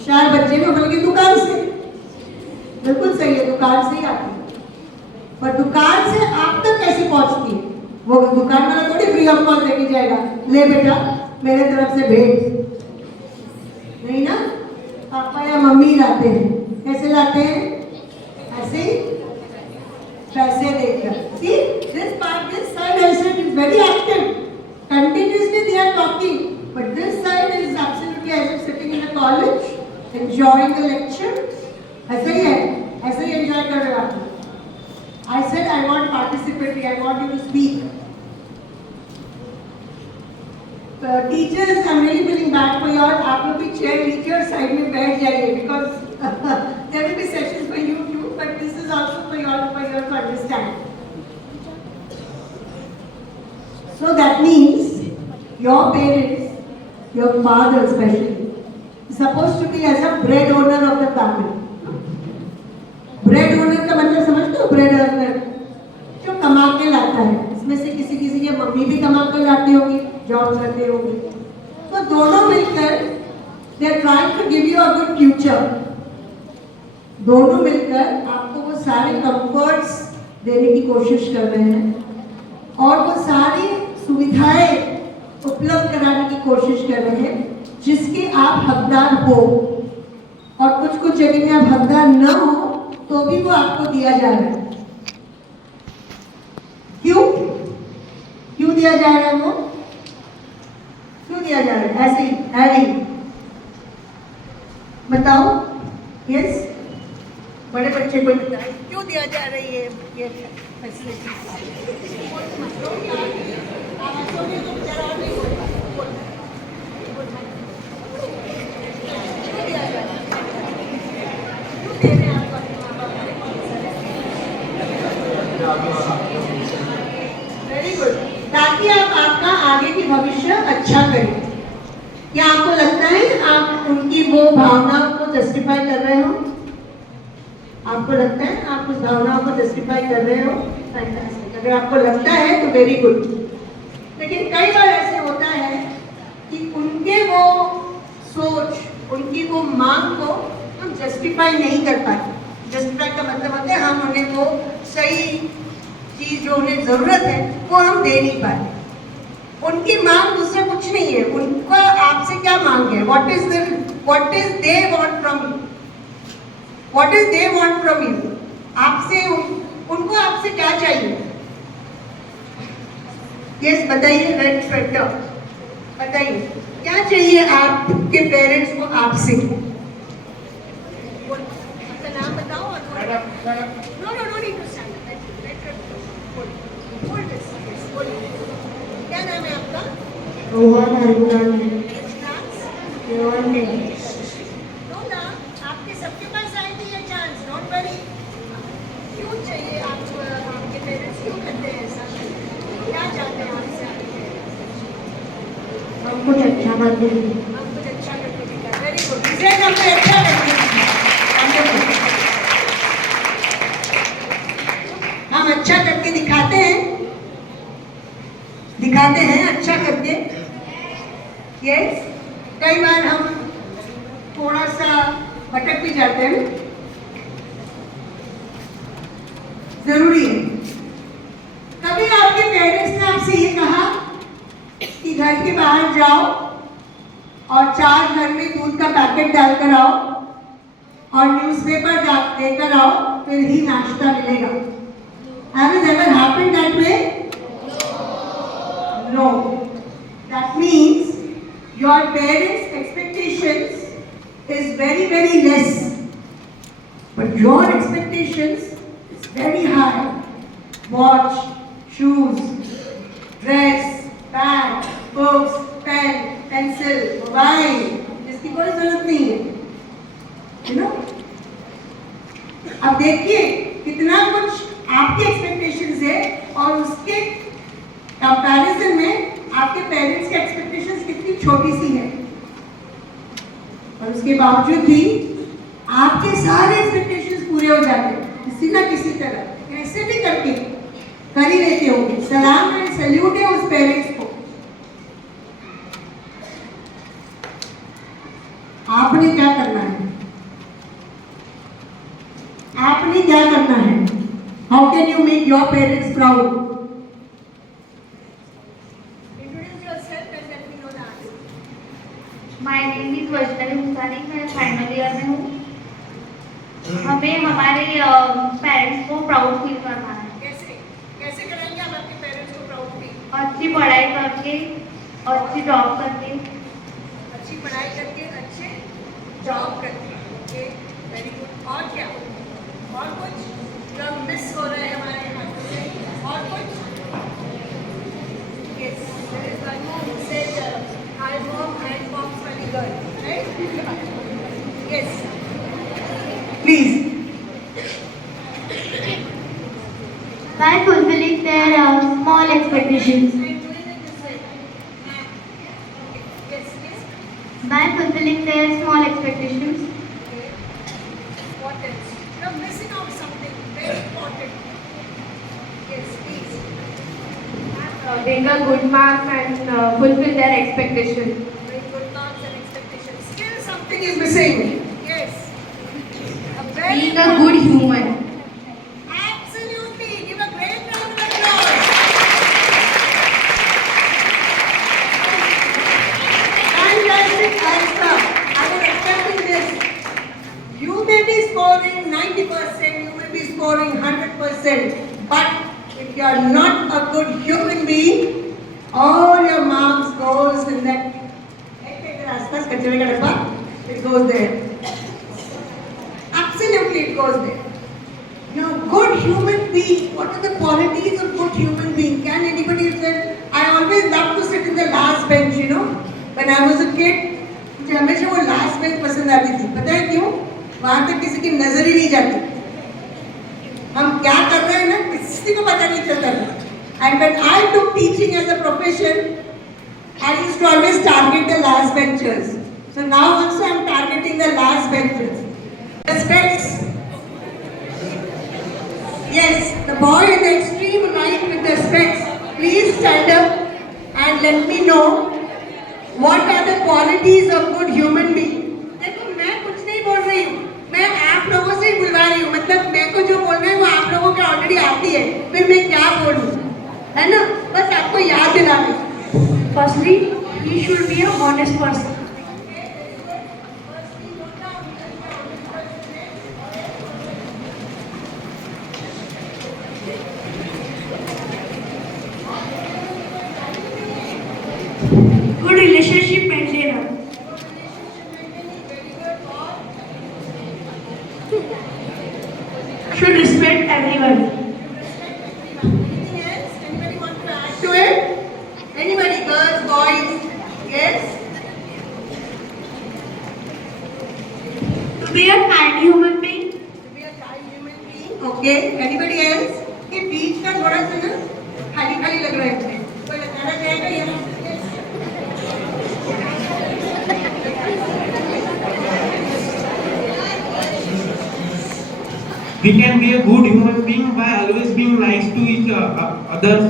शायद बच्चे को बोलोगे दुकान से. बिल्कुल सही है, दुकान से ही आती है. पर दुकान से आप तक कैसे पहुंचती है? वो दुकान वाला थोड़ी फ्री ऑफ कॉस्ट लेके जाएगा, ले बेटा मेरे तरफ से भेंट. नहीं ना, पापा या मम्मी लाते हैं. कैसे लाते हैं? ऐसे ही पैसे देकर. See, this part, this side I said is very active. Continuously they are talking, but this side is absolutely as if sitting in a college, enjoying the lecture. ऐसे ही है, ऐसे ही enjoy कर रहे हो आप. I said I want participatory, I want you to speak. Teachers, I'm really feeling bad for you all. आप लोग भी chair नीचे और side में बैठ जाइए, because there will be sessions for you too, but this is also for you all to understand. So that means your parents, your father especially, is supposed to be as a bread owner of the family. Bread owner का मतलब समझते हो? Bread owner जो कमा के लाता है. इसमें से किसी किसी की मम्मी भी कमा कर लाती होगी, जॉब करते होगी. तो दोनों मिलकर they are trying to give you a good future. दोनों मिलकर आपको वो सारे कंफर्ट्स देने की कोशिश कर रहे हैं और वो सारी सुविधाएं उपलब्ध कराने की कोशिश कर रहे हैं जिसके आप हकदार हो. और कुछ कुछ जगह में आप हकदार न हो तो भी वो आपको दिया जा रहा है. क्यों क्यों दिया जा रहा है? वो क्यों दिया जा रहा है? ऐसे ही हैरी बताओ. यस, बड़े बच्चे को बताएं क्यों दिया जा रही है ये फैसिलिटी. Very good. ताकि आप आपका आगे की भविष्य अच्छा करें. क्या आपको लगता है आप उनकी वो भावनाओं को जस्टिफाई कर रहे हो? आपको लगता है आप उस भावनाओं को जस्टिफाई कर रहे हो? फैंटास्टिक. अगर आपको लगता है तो वेरी गुड. लेकिन कई बार ऐसे होता है कि उनके वो सोच, उनकी वो मांग को हम जस्टिफाई नहीं कर पाते. जस्टिफाई का मतलब होता है हम उन्हें वो सही चीज जो उन्हें जरूरत है वो हम दे नहीं पाते. उनकी मांग दूसरा कुछ नहीं है. उनका आपसे क्या मांग है? What is they want from you? What is they want from you? आपसे उनको आपसे क्या चाहिए? यस बताइए. रेड स्वेटर बताइए क्या चाहिए आपके पेरेंट्स को आपसे? आपका नाम बताओ. No no no need to stand. क्या नाम है आपका? रोहन हरगुनान. आपके सबके पास आएगी ये चांस. Don't worry. क्यों चाहिए आपको? आपके पेरेंट्स क्यों करते हैं ऐसा? क्या चाहते हैं आपसे? हम कुछ अच्छा करते हैं. हम कुछ अच्छा करके दिखा. Very good. इसे हमने अच्छा करके हम अच्छा करके दिखाते हैं अच्छा करके. यस. कई बार हम थोड़ा सा भटक भी जाते हैं. जरूरी है. कभी आपके पेरेंट्स ने आपसे ये कहा कि घर के बाहर जाओ और 4 घर में दूध का पैकेट डालकर आओ और न्यूज़पेपर देकर आओ, फिर ही नाश्ता मिलेगा? Has it ever happened that way? No. That means your parents' expectations is very, very less. But your expectations is very high. watch, shoes, dress, bag, books, pen, pencil, mobile, जिसकी कोई जरूरत नहीं है, you know? अब देखिए कितना कुछ आपके एक्सपेक्टेशंस है और उसके कंपैरिजन में आपके पेरेंट्स के एक्सपेक्टेशंस कितनी छोटी सी है, और उसके बावजूद भी आपके सारे एक्सपेक्टेशंस पूरे हो जाते हैं किसी ना किसी तरह, कैसे भी करके कर ही लेते होंगे। सलाम है, सैल्यूट है उस पेरेंट्स को। आपने क्या करना है, आपने क्या करना है? How can you make your parents proud? Introduce yourself and let me know the answer. My name is Vaishnavi Musari, मैं फाइनल ईयर में हूँ। हमें हमारे पेरेंट्स को प्राउड फील करवाना है। कैसे कैसे कराएंगे आप आपके पेरेंट्स को प्राउड फील? अच्छी पढ़ाई करके और अच्छी जॉब करके। अच्छी पढ़ाई करके, अच्छे जॉब करके। Okay, very good. और क्या, और कुछ जो मिस हो रहा है हमारे यहाँ से? और कुछ? Yes, there is one more who said, "Hi mom, I am mom's funny girl." Right? Yes. Please. By fulfilling their small expectations. I am doing it this way. Okay. Yes, please. By fulfilling their small expectations. Okay. What else? You're missing out something very important. Yes, please. Being a good marks and fulfill their expectation. Very good marks and expectations. Still something is missing. Yes. A very Being a good human. Absolutely. Give a great round of applause. Fantastic answer. I was expecting this. You may be scoring 90%, you may be scoring 100%, but if you are not a good human being, all your marks goes in that. It goes there. Absolutely, it goes there. Now, good human being. What are the qualities of good human being? Can anybody say? I always love to sit in the last bench. You know, when I was a kid, मुझे हमेशा वो last bench पसंद आती थी. पता है क्यों? वहाँ तक किसी की नजर ही नहीं जाती. हम क्या कर रहे हैं ना, किसी को पता नहीं चलता था. And when I took teaching as a profession, I used to always target the last benchers. So now also I am targeting the last benchers. The specs. Yes, the boy in the extreme right with the specs. Please stand up and let me know what are the qualities of good human being. देखो मैं कुछ नहीं बोल रही हूँ, मैं आप लोगों से ही बुलवा रही हूँ. मतलब मेरे को जो बोलना है वो आप लोगों को ऑलरेडी आती है, फिर मैं क्या बोलूँ, है ना? बस आपको याद दिलानी. Firstly, he should be a honest person. Good relationship maintainer. Should respect everyone. Anything else? Anybody want to add to it? Anybody? Girls, boys? Yes? To be a kind human being. To be a kind human being. Okay. Anybody else? ये बीच का थोड़ा सा ना खाली खाली लग रहा है मुझे. कोई बताना चाहेगा यहाँ? We can be a good human being by always being nice to each others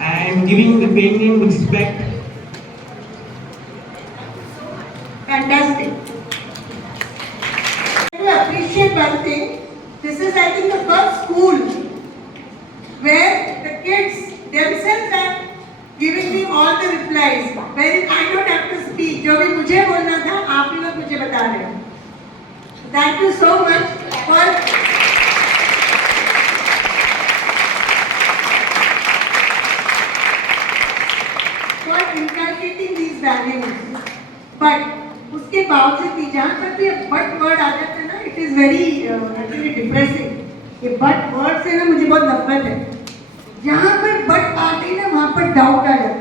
and paying them respect. Fantastic. To appreciate one thing, this is I think the first school where the kids themselves are giving me all the replies. Wherein I don't have to speak. जो भी मुझे बोलना था, आप ही लोग मुझे बता रहे हो. Thank you so much for inculcating these values. But उसके बावजूद भी जहाँ पर भी बट वर्ड आ जाता है ना, it is very actually depressing. ये बट वर्ड से ना मुझे बहुत नफरत है। जहाँ पर बट आते हैं ना वहाँ पर डाउट आ जाता है।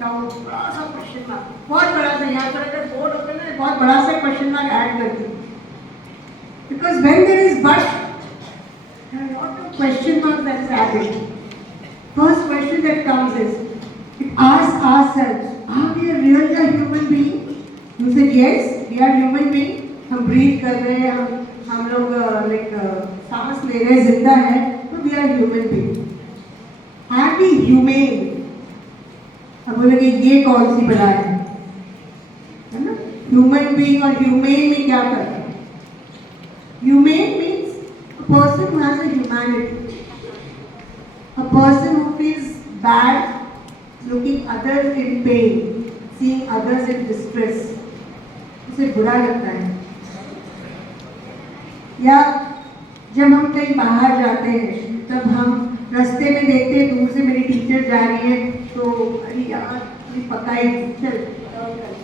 डाउट, बड़ा सा क्वेश्चन मार्क, बहुत बड़ा सा, यहाँ पर अगर बोर्ड होता है ना बहुत बड़ा सा क्वेश्चन मार्क ऐड करती है। Because when there is but, there are a lot of question marks that is added. First question that comes is, it asks ourselves, are we a real human being? You said yes, we are human being. हम breathe कर रहे हैं, हम लोग सांस ले रहे हैं, जिंदा है, तो we are human being. Are we humane? अब बोलेंगे ये कौन सी बड़ा है ना? Human being और humane में क्या फर्क है? Humane means a person who has a humanity, a person who feels bad looking others in pain, seeing others in distress, उसे बुरा लगता है। या जब हम कहीं बाहर जाते हैं तब हम रास्ते में देखते हैं दूर से मेरी टीचर जा रही है तो अरे यार पकाई चल,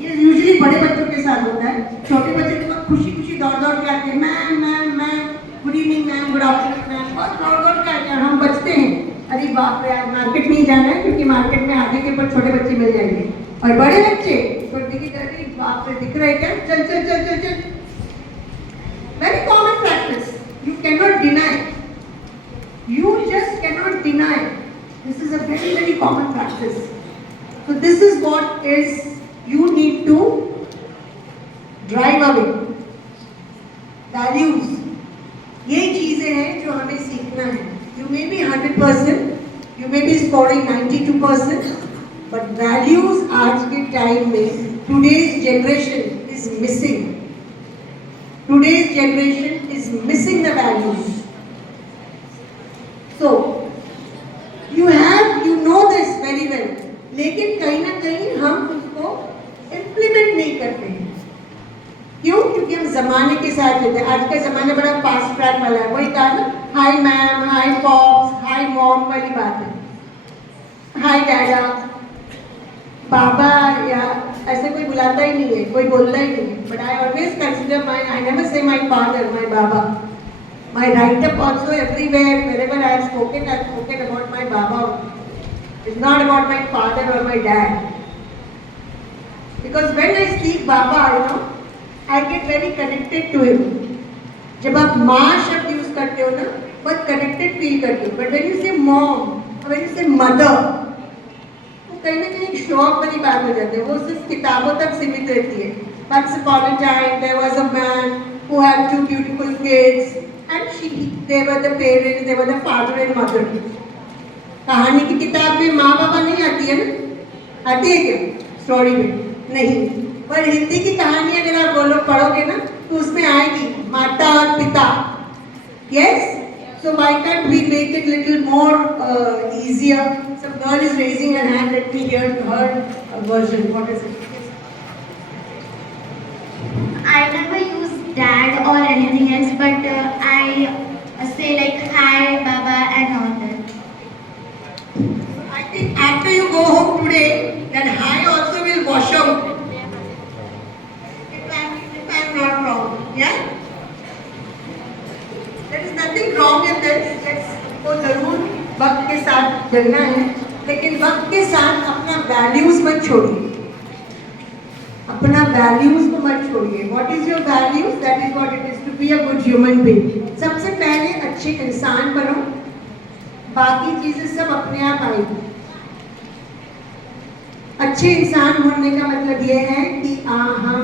ये यूजुअली बड़े बच्चों के साथ होता है। छोटे बच्चे के पास खुशी खुशी दौड़ दौड़ के आते हैं, ma'am ma'am ma'am, good evening ma'am, good afternoon ma'am, बहुत दौड़ दौड़ के आते हैं। हम बचते हैं, अरे बाप रे आज मार्केट नहीं जाना है क्योंकि मार्केट में आगे के ऊपर छोटे बच्चे मिल जाएंगे। और बड़े बच्चे छोटे की तरह बाप रे दिख रहा है क्या, चल चल चल चल चल। Very common practice, you cannot deny, you just cannot deny. This is a very very common practice. So this is what is you need to drive away. Values, ये चीजें हैं जो हमें सीखना है। You may be 100%, you may be scoring 92%, but values आज के time में today's generation is missing. Today's generation is missing the values. So, you know this very well, लेकिन कहीं ना कहीं हम उसको implement नहीं करते हैं। क्यों? क्योंकि हम जमाने के साथ चलते हैं। आज का जमाना बड़ा फास्ट ट्रैक वाला है। वही कहा ना, हाय मैम, हाय पॉप्स, हाय मॉम वाली बात है। हाय डैडा, बाबा या ऐसे कोई बुलाता ही नहीं है, कोई बोलता ही नहीं है। But I always consider I never say my father, my baba. My write-up also everywhere, wherever I have spoken about my Baba. It's not about my father or my dad. Because when I speak Baba, I get very connected to him. जब आप माँ शब्द use करते हो ना, बहुत connected feel करते हो. But when you say mom, or when you say mother, तो कहीं ना कहीं शो ऑफ वाली बात हो जाती है। वो सिर्फ किताबों तक सीमित रहती है। Once upon a time, there was a man who had 2 beautiful kids. And they were the parents, they were the father and mother. कहानी की किताब में माँ बाबा नहीं आती है ना? आती है क्या स्टोरी में? नहीं। पर हिंदी की कहानी अगर आप पढ़ोगे ना तो उसमें आएगी माता और पिता। Yes? So why can't we make it little more easier? Some girl is raising her hand. Let me hear her version. What is it? I never use dad or anything else, but I say like hi, baba, and all that. I think after you go home today, that hi also will wash out. If I'm not wrong, yeah? There is nothing wrong in this. को जरूर वक्त के साथ चलना है, लेकिन वक्त के साथ अपना वैल्यूज मत छोड़िए। अपना वैल्यूज को मत छोड़िए। What is your values? That is what it is to be a good human being. सबसे पहले अच्छे इंसान बनो, बाकी चीजें सब अपने आप आएगी। अच्छे इंसान होने का मतलब ये है कि हम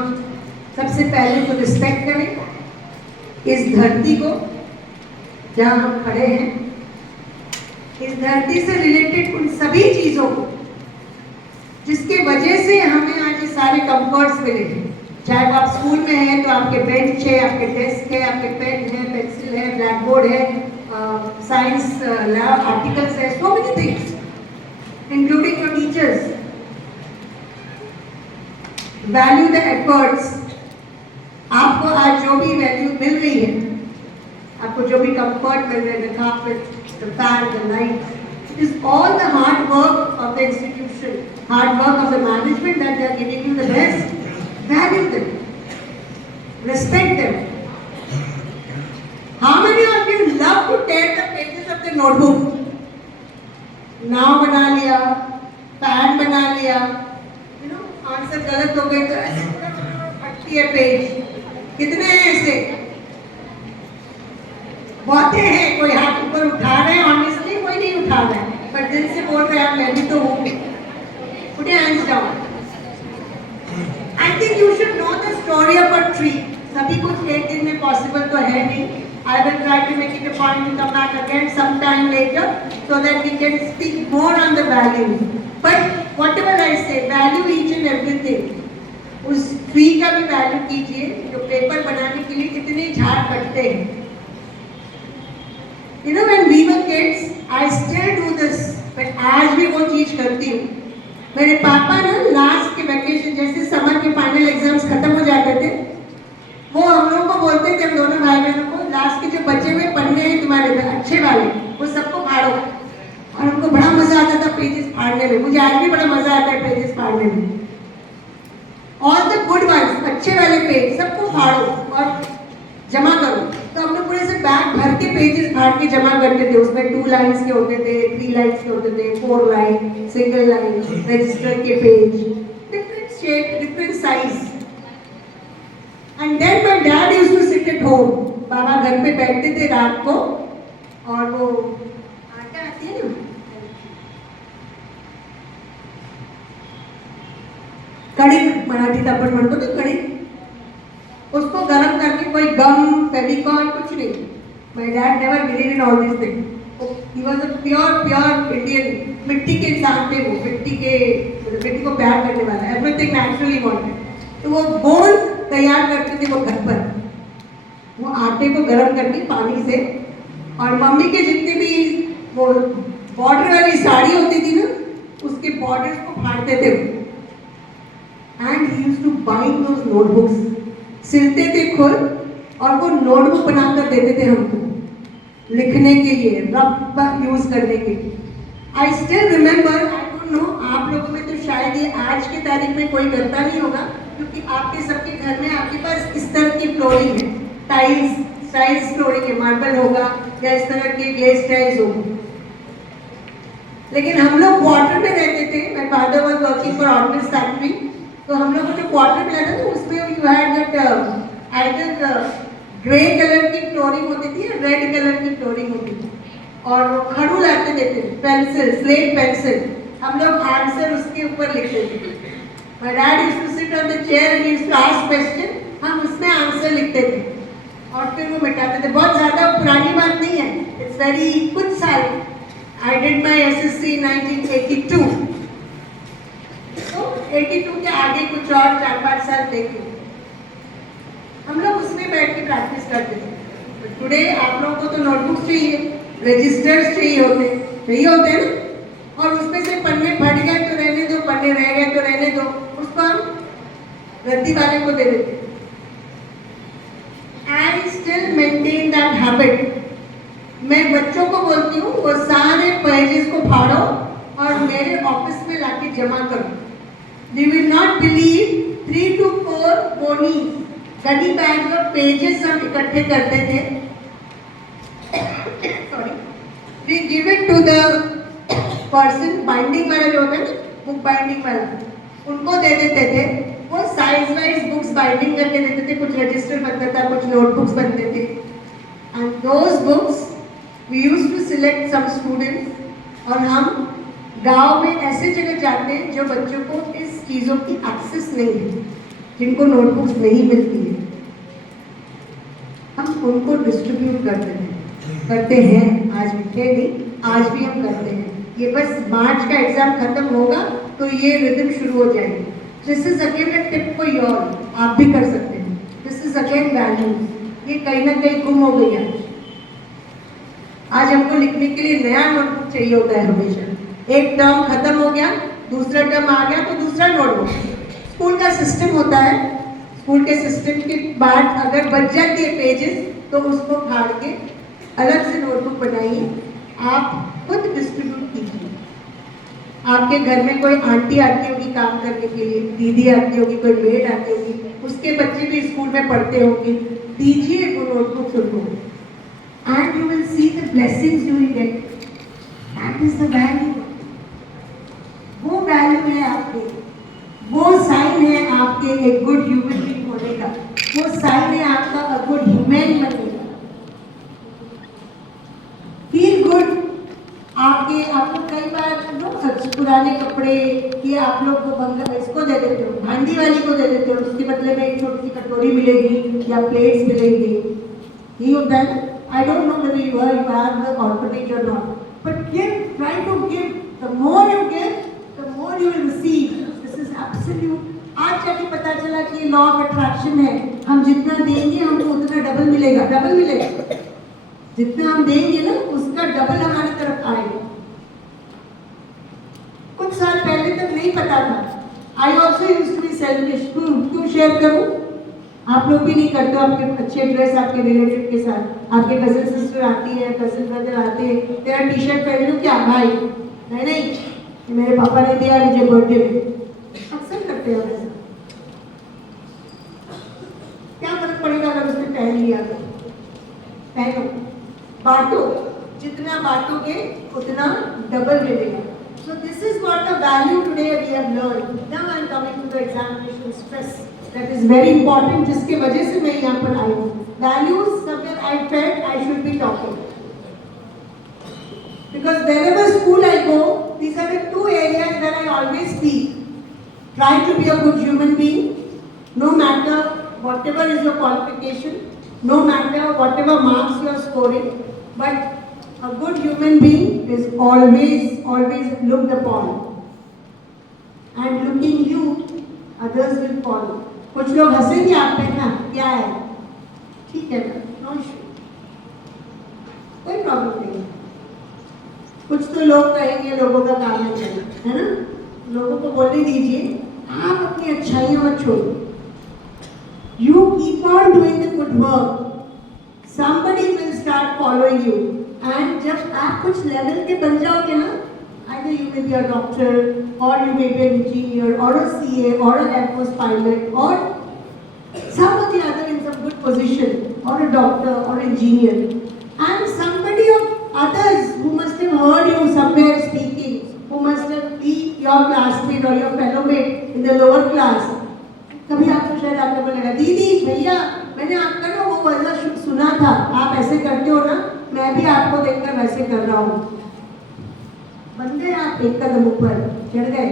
सबसे पहले तो रिस्पेक्ट करें इस धरती को जहाँ हम खड़े हैं, इस धरती से रिलेटेड उन सभी चीजों को जिसके वजह से हमें आज ये सारे कंफर्ट्स मिले हैं। चाहे आप स्कूल में हैं तो आपके बेंच है, आपके डेस्क है, आपके पेन है, पेंसिल है, ब्लैक बोर्ड है, साइंस लैब आर्टिकल्स है, so many things including your teachers. Value the efforts. आपको आज जो भी वैल्यू मिल रही है, आपको जो भी कंफर्ट मिल रहा है, the carpet, the fan, the light, it is all the hard work of the institution, hard work of the management that they are giving you the best. Value them, respect them. How many of you love to tear notebook, नाव बना लिया, pan बना लिया, answer गलत हो गई तो ऐसे फटती है पेज। कितने हैं ऐसे? बहुते हैं। कोई हाथ ऊपर उठा रहे हैं, ऑनेस्टली कोई नहीं उठा रहा है, पर दिल से बोल रहे हैं मैं भी तो हूँ। Put your hands down. I think you should know the story of a tree. सभी कुछ एक दिन में possible तो है नहीं। I will try to make it a point to come back again sometime later so that we can speak more on the values. But whatever I say, value each and everything. उस tree का भी value कीजिए जो paper बनाने के लिए कितने झाड़ कटते हैं। You know, when we were kids, I still do this, but आज भी वो चीज करती हूँ। मेरे पापा ना लास्ट के वैकेशन जैसे समर के फाइनल एग्जाम्स खत्म हो जाते थे, वो हम लोगों को बोलते थे, हम दोनों भाई बहनों को, लास्ट के जो बचे हुए पन्ने हैं तुम्हारे अच्छे वाले, वो सबको फाड़ो। और हमको बड़ा मजा आता था पेजेस फाड़ने में। मुझे आज भी बड़ा मजा आता है पेजेस फाड़ने में। ऑल द गुड वंस, अच्छे वाले पेज सबको फाड़ो और जमा करो। तो हम लोग पूरे से बैग भर के पेजेस फाड़ के जमा करते थे। उसमें 2 लाइन्स के होते थे, 3 लाइन्स के होते थे, 4 लाइन, सिंगल लाइन, रजिस्टर के page, different shape, different size. And then my dad used to sit at home. बाबा घर पे बैठते थे रात को और वो आटा आती है ना, कड़ी, मराठी में अपन म्हणतो ना कड़ी, उसको गर्म करके, कोई गम, फेविकॉल, कुछ नहीं। My dad never believe in all this thing. He was a pure Indian. मिट्टी के इंसान थे वो, मिट्टी को प्यार करने वाला, एवरीथिंग नेचुरली वांटेड। तो वो गोल तैयार करते थे वो घर पर, वो आटे को गर्म करके पानी से, और मम्मी के जितने भी वो बॉर्डर वाली साड़ी होती थी ना, उसके बॉर्डर्स को फाड़ते थे। And he used to bind those notebooks, सिलते थे खुद और वो नोटबुक बनाकर देते थे हमको लिखने के लिए, रफ यूज करने के लिए। I still remember, I don't know आप लोगों में तो शायद ये आज के तारीख में कोई करता नहीं होगा, क्योंकि आपके सबके घर में आपके पास इस तरह की फ्लोरिंग है, टाइल्स फ्लोरिंग है, मार्बल होगा या इस तरह के ग्लेज टाइल्स होंगे। लेकिन हम लोग क्वार्टर में रहते थे। My father was working for ordnance factory, तो हम लोग को जो क्वार्टर मिला था ना, उसमें you had that either grey colour की फ्लोरिंग होती थी या रेड कलर की फ्लोरिंग होती थी, और वो खड़ू लाते देते थे, पेंसिल, स्लेट पेंसिल, हम लोग आंसर उसके ऊपर लिखते थे। My dad used to sit on the chair and used to ask question, हम उसमें आंसर लिखते थे और फिर वो मिटाते थे। बहुत ज़्यादा पुरानी बात नहीं है, इट्स वेरी कुछ साल। I did my SSC in 1982, तो 82 के आगे कुछ और 4-5 साल देखे हम लोग उसमें बैठ के प्रैक्टिस करते थे। टुडे आप लोगों को तो नोटबुक चाहिए, रजिस्टर्स चाहिए होते हैं ना, और उसमें से पन्ने फट गए तो रहने दो, पन्ने रह गए तो रहने दो, उसको हम रद्दी वाले को दे देते। I still maintain that habit. मैं बच्चों को बोलती हूँ वो सारे पेजेस को फाड़ो और मेरे ऑफिस में लाके जमा करो। You will not believe 3 to 4 पोनी गनी बैग और पेजेस हम इकट्ठे करते थे। Sorry, we give it to the person, binding वाला जो होता है ना, बुक बाइंडिंग वाला, उनको दे देते थे। वो साइज वाइज बुक्स बाइंडिंग करके देते थे, कुछ रजिस्टर बनता था, कुछ नोटबुक्स बनते थे। And those books we used to select some students, और हम गांव में ऐसे जगह जाते हैं जो बच्चों को इस चीज़ों की एक्सेस नहीं है, जिनको नोटबुक्स नहीं मिलती है, हम उनको डिस्ट्रीब्यूट करते हैं। आज भी थे नहीं, आज भी हम करते हैं। ये बस मार्च का एग्जाम खत्म होगा तो ये रिदम शुरू हो जाएगी। This is again a tip for you all, आप भी कर सकते हैं। दिस इज अगेन वैल्यूज, ये कहीं ना कहीं गुम हो गई है। आज हमको लिखने के लिए नया नोटबुक चाहिए होता है हमेशा। एक टर्म खत्म हो गया, दूसरा टर्म आ गया तो दूसरा नोटबुक। स्कूल का सिस्टम होता है, स्कूल के सिस्टम के बाद अगर बच जाती है पेजेस तो उसको फाड़ के अलग से नोटबुक बनाइए, आप खुद डिस्ट्रीब्यूट कीजिए। आपके घर में कोई आंटी आती होगी काम करने के लिए, दीदी आती होगी, कोई मेड आती होगी, उसके बच्चे भी स्कूल में पढ़ते होंगे, दीजिए वो नोटबुक उनको, and you will see the blessings you will get. That is the value. वो वैल्यू है आपके, वो साइन है आपके एक गुड ह्यूमन बीइंग होने का, वो साइन है आपका अ गुड ह्यूमन बनने का। Feel good. आपके आप लोग कई बार पुराने कपड़े ये आप लोग को इसको दे देते हो, भांडी वाली को दे देते हो, उसके बदले में एक छोटी सी कटोरी मिलेगी या प्लेट्स मिलेंगी। ही होता है। I don't know whether you have the orphanage or not, but give, try to give. The more you give, the more you will receive. This is absolute. आज जाके पता चला कि लॉ ऑफ अट्रैक्शन है, हम जितना देंगे हमको उतना डबल मिलेगा, डबल मिलेगा। जितना हम देंगे ना उसका डबल हमारी तरफ आएगा। कुछ साल पहले तक नहीं पता था। I also used to be selfish. क्यों शेयर करूं? आप लोग भी नहीं करते हो आपके अच्छे ड्रेस आपके रिलेटिव के साथ, आपके कजन सिस्टर आती है, कजन ब्रदर आते हैं, तेरा टी शर्ट पहन लूं क्या भाई? नहीं, ये मेरे पापा ने दिया मुझे बर्थडे में। अक्सर करते हैं वैसे। क्या फर्क पड़ेगा अगर उसने पहन लिया तो? पहनो, बांटो, जितना बांटोगे उतना डबल मिलेगा। So this is what the value today we have learned. Now I am coming to the examination stress. That is very important, जिसके वजह से मैं यहाँ पर आई हूँ। Values, somewhere I felt I should be talking. Because wherever school I go, these are the two areas where I always speak. Try to be a good human being, no matter whatever is your qualification, no matter whatever marks you are scoring, but a good human being is always looked upon. And looking you, others will follow. कुछ लोग हंसेंगे आप पे ना, क्या है? ठीक है ना, नो इशू, कोई प्रॉब्लम नहीं। कुछ तो लोग कहेंगे लोगों का काम है ना? लोगों को बोलने दीजिए, आप अपनी अच्छाइयाँ मत छोड़ो। You keep on doing the good work. Somebody will start following you. And जब आप कुछ लेवल के बन जाओगे ना, either you may be a doctor, or you may be an engineer, or a CA, or an Air Force pilot, or some of the other in some good position, or a doctor, or engineer, and somebody of others who must have heard you somewhere speaking, who must have been your classmate or your fellow mate in the lower class. कभी आपको शायद आपको बोलेगा, दीदी भैया मैंने आपका ना वो वजह सुना था, आप ऐसे करते हो ना, मैं भी आपको देखकर वैसे कर रहा हूँ। बन गए आप एक कदम ऊपर चढ़ गए।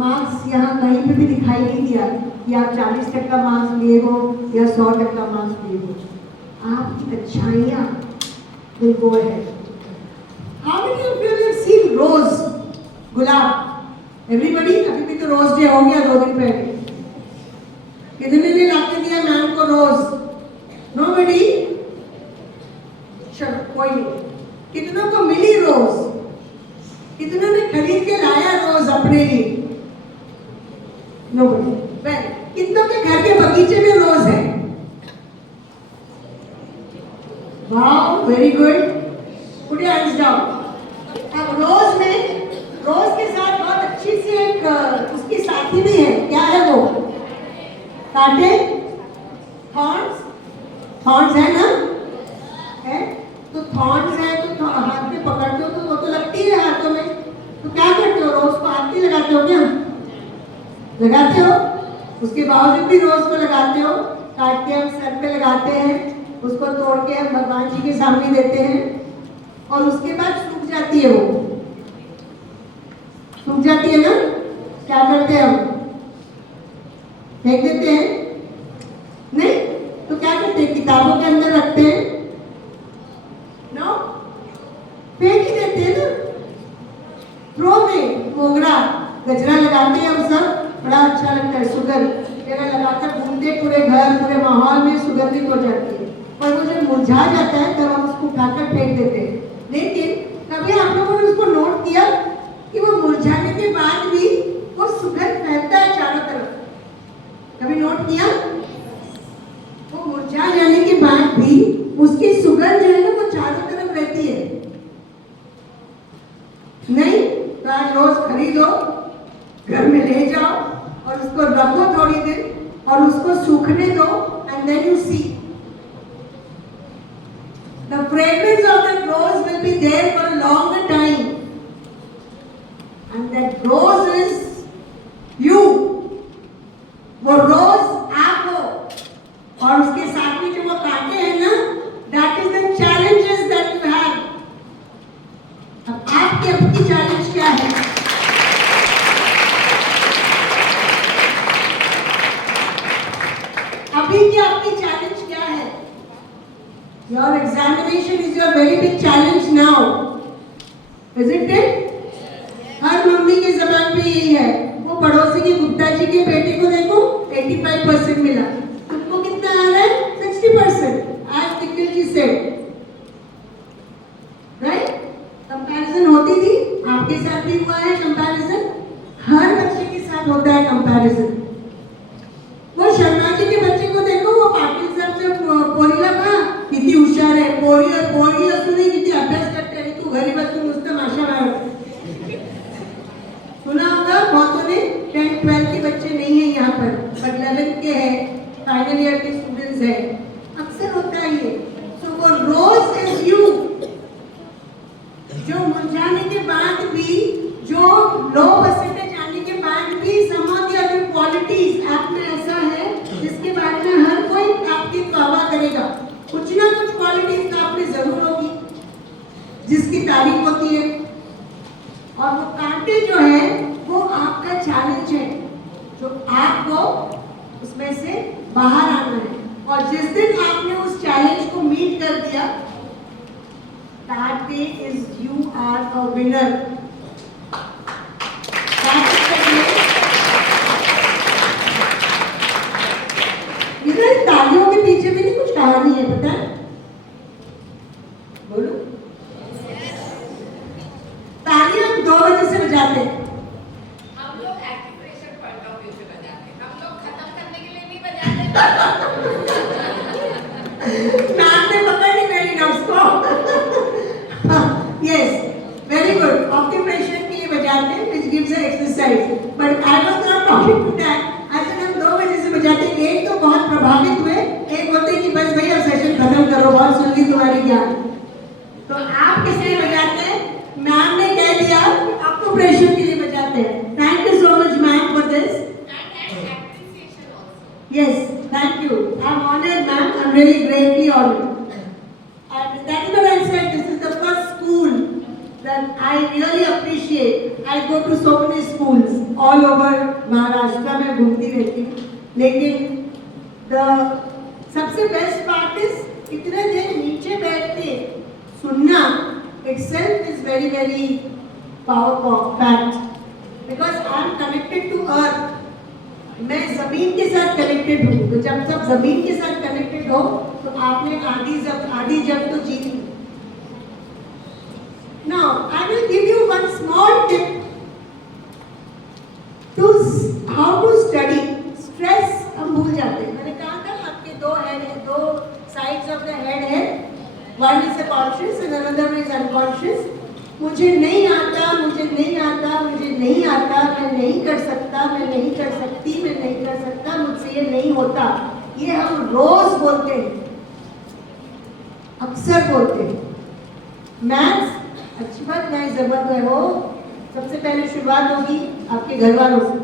मार्क्स यहाँ कहीं पे भी दिखाई नहीं दिया कि आप 40% मार्क्स लिए हो या 100% मार्क्स लिए हो। आपकी अच्छाइयाँ will go ahead. How many of you have seen rose, gulab? Everybody, अभी भी तो रोज डे हो गया 2 दिन पहले। कितने ने लाके दिया मैम को रोज? Nobody? चलो कोई नहीं। कितनों को मिली रोज? कितनों ने खरीद के लाया रोज अपने लिए? Nobody. Well, कितनों के घर के बगीचे में रोज है? Wow, very good. Put your hands down. अब रोज में, रोज के साथ बहुत अच्छी सी एक उसकी साथी भी है। क्या है वो? कांटे? थॉर्न्स? थॉर्न्स है ना? है? तो थॉर्न्स है तो हाथ में पकड़ते हो तो वो तो लगती है हाथों में। तो क्या करते हो? रोज को हाथ में लगाते हो क्या? लगाते हो? उसके बावजूद भी रोज को लगाते हो? काट के हम सर पे लगाते हैं, उसको तोड़ के हम भगवान जी के सामने देते हैं और उसके बाद सूख जाती है वो। सूख जाती है ना? क्या करते हैं हम? फेंक देते हैं? नहीं तो क्या करते हैं? किताबों के अंदर रखते हैं? नो, फेंक ही देते हैं ना। थ्रो में मोगरा गजरा लगाते हैं हम सब, बड़ा अच्छा लगता है। सुगंध लगाकर घूमते पूरे घर पूरे माहौल में सुगंधित हो जाती है। पर वो जब मुरझा जाता है तब हम उसको उठाकर फेंक देते हैं। लेकिन कभी आप लोगों ने उसको नोट किया कि वो मुरझाने के बाद भी वो सुगंध फैलता है चारों तरफ? कभी नोट किया? वो मुरझा जाने के बाद भी उसकी सुगंध जो है ना वो चारों तरफ रहती है। नहीं तो आज रोज खरीदो, घर में ले जाओ और उसको रखो थोड़ी देर और उसको सूखने दो, and then you see The fragrance of that rose will be there for a longer time. And that rose is you. वो रोज आप हो और उसके साथ में जो वो कांटे हैं ना, that is the challenges that you have. अब आपकी अपनी चैलेंज क्या है? अभी की आपकी चैलेंज क्या है? Your examination is your very big challenge now, isn't it? Her mummy की जबान पे यही है। वो पड़ोसी की गुप्ता जी के बेटे को देखो 85% मिला, तुमको कितना आ रहा है? 60%. आज निखिल जी से राइट कंपैरिजन होती थी, आपके साथ भी हुआ है कंपैरिजन, हर बच्चे के साथ होता है कंपैरिजन। वो शर्मा जी के बच्चे को देखो, वो पाटिल साहब से पोरीला का किती हुशार है, पोरी असू नहीं किती अभ्यास करते हैं, तू घरी बसून नुसतं माशा मारत। सुना होगा बहुतों ने, 10-12 के बच्चे नहीं है यहाँ पर, बट 11 के हैं, फाइनल ईयर के स्टूडेंट्स हैं, अक्सर होता है ये। सो वो रोज इज यू, जो मुरझाने के बाद भी, जो लो परसेंटेज आने के बाद भी, सम ऑफ द अदर क्वालिटीज आप में ऐसा है जिसके बारे में हर कोई आपकी तौबा करेगा। कुछ ना कुछ क्वालिटीज तो आप में जरूर होगी जिसकी तारीफ होती है, और वो कांटे जो है वो आपका चैलेंज है, जो आपको उसमें से बाहर आना है। और जिस दिन आपने उस चैलेंज को मीट कर दिया, that day is you are a winner. इधर तालियों के पीछे भी नहीं कुछ कहानी है, पता है? बोलो। तालियां हम 2 बजे से बजाते हैं। हम लोग एक्टिवेशन पॉइंट ऑफ व्यू से बजाते हैं, हम लोग खत्म करने के लिए नहीं बजाते। नाक ने पकड़ ली मेरी नब्ज को। Yes, very good. Occupation के लिए बजाते हैं, which gives an exercise. But I was not talking to that. आज हम 2 बजे से बजाते हैं। एक तो बहुत प्रभावित हुए, एक होते हैं कि बस भैया सेशन खत्म करो, बहुत सुन ली तुम्हारी ज्ञान। तो आप किस लिए बजाते हैं? मैम ने कह दिया ऑक्यूपेशन के लिए बजाते हैं। Thank you so much, ma'am, for this. And appreciation also. Yes, thank you. I'm honored, ma'am. I'm really greatly honored. And that is what I said. This is the first school that I really appreciate. I go to so many schools all over Maharashtra में घूमती रहती हूँ, लेकिन the सबसे best part is इतने देर नीचे बैठ के सुनना itself is very very powerful fact, because I am connected to earth. मैं जमीन के साथ कनेक्टेड हूँ, तो जब सब जमीन के साथ कनेक्टेड हो तो आपने आधी जब तो जीती। Now I will give you one small tip to how to study. Stress हम भूल जाते हैं। मैंने कहा था आपके 2 हेड है, 2 sides of the head है, one is conscious and another is unconscious. मुझे नहीं आता, मुझे नहीं आता, मुझे नहीं आता, मैं नहीं कर सकता, मैं नहीं कर सकती, मैं नहीं कर सकता, मुझसे ये नहीं होता, ये हम रोज बोलते हैं, अक्सर बोलते हैं। मैथ्स अच्छी बात नहीं, जरूरत है वो। सबसे पहले शुरुआत होगी आपके घर वालों से।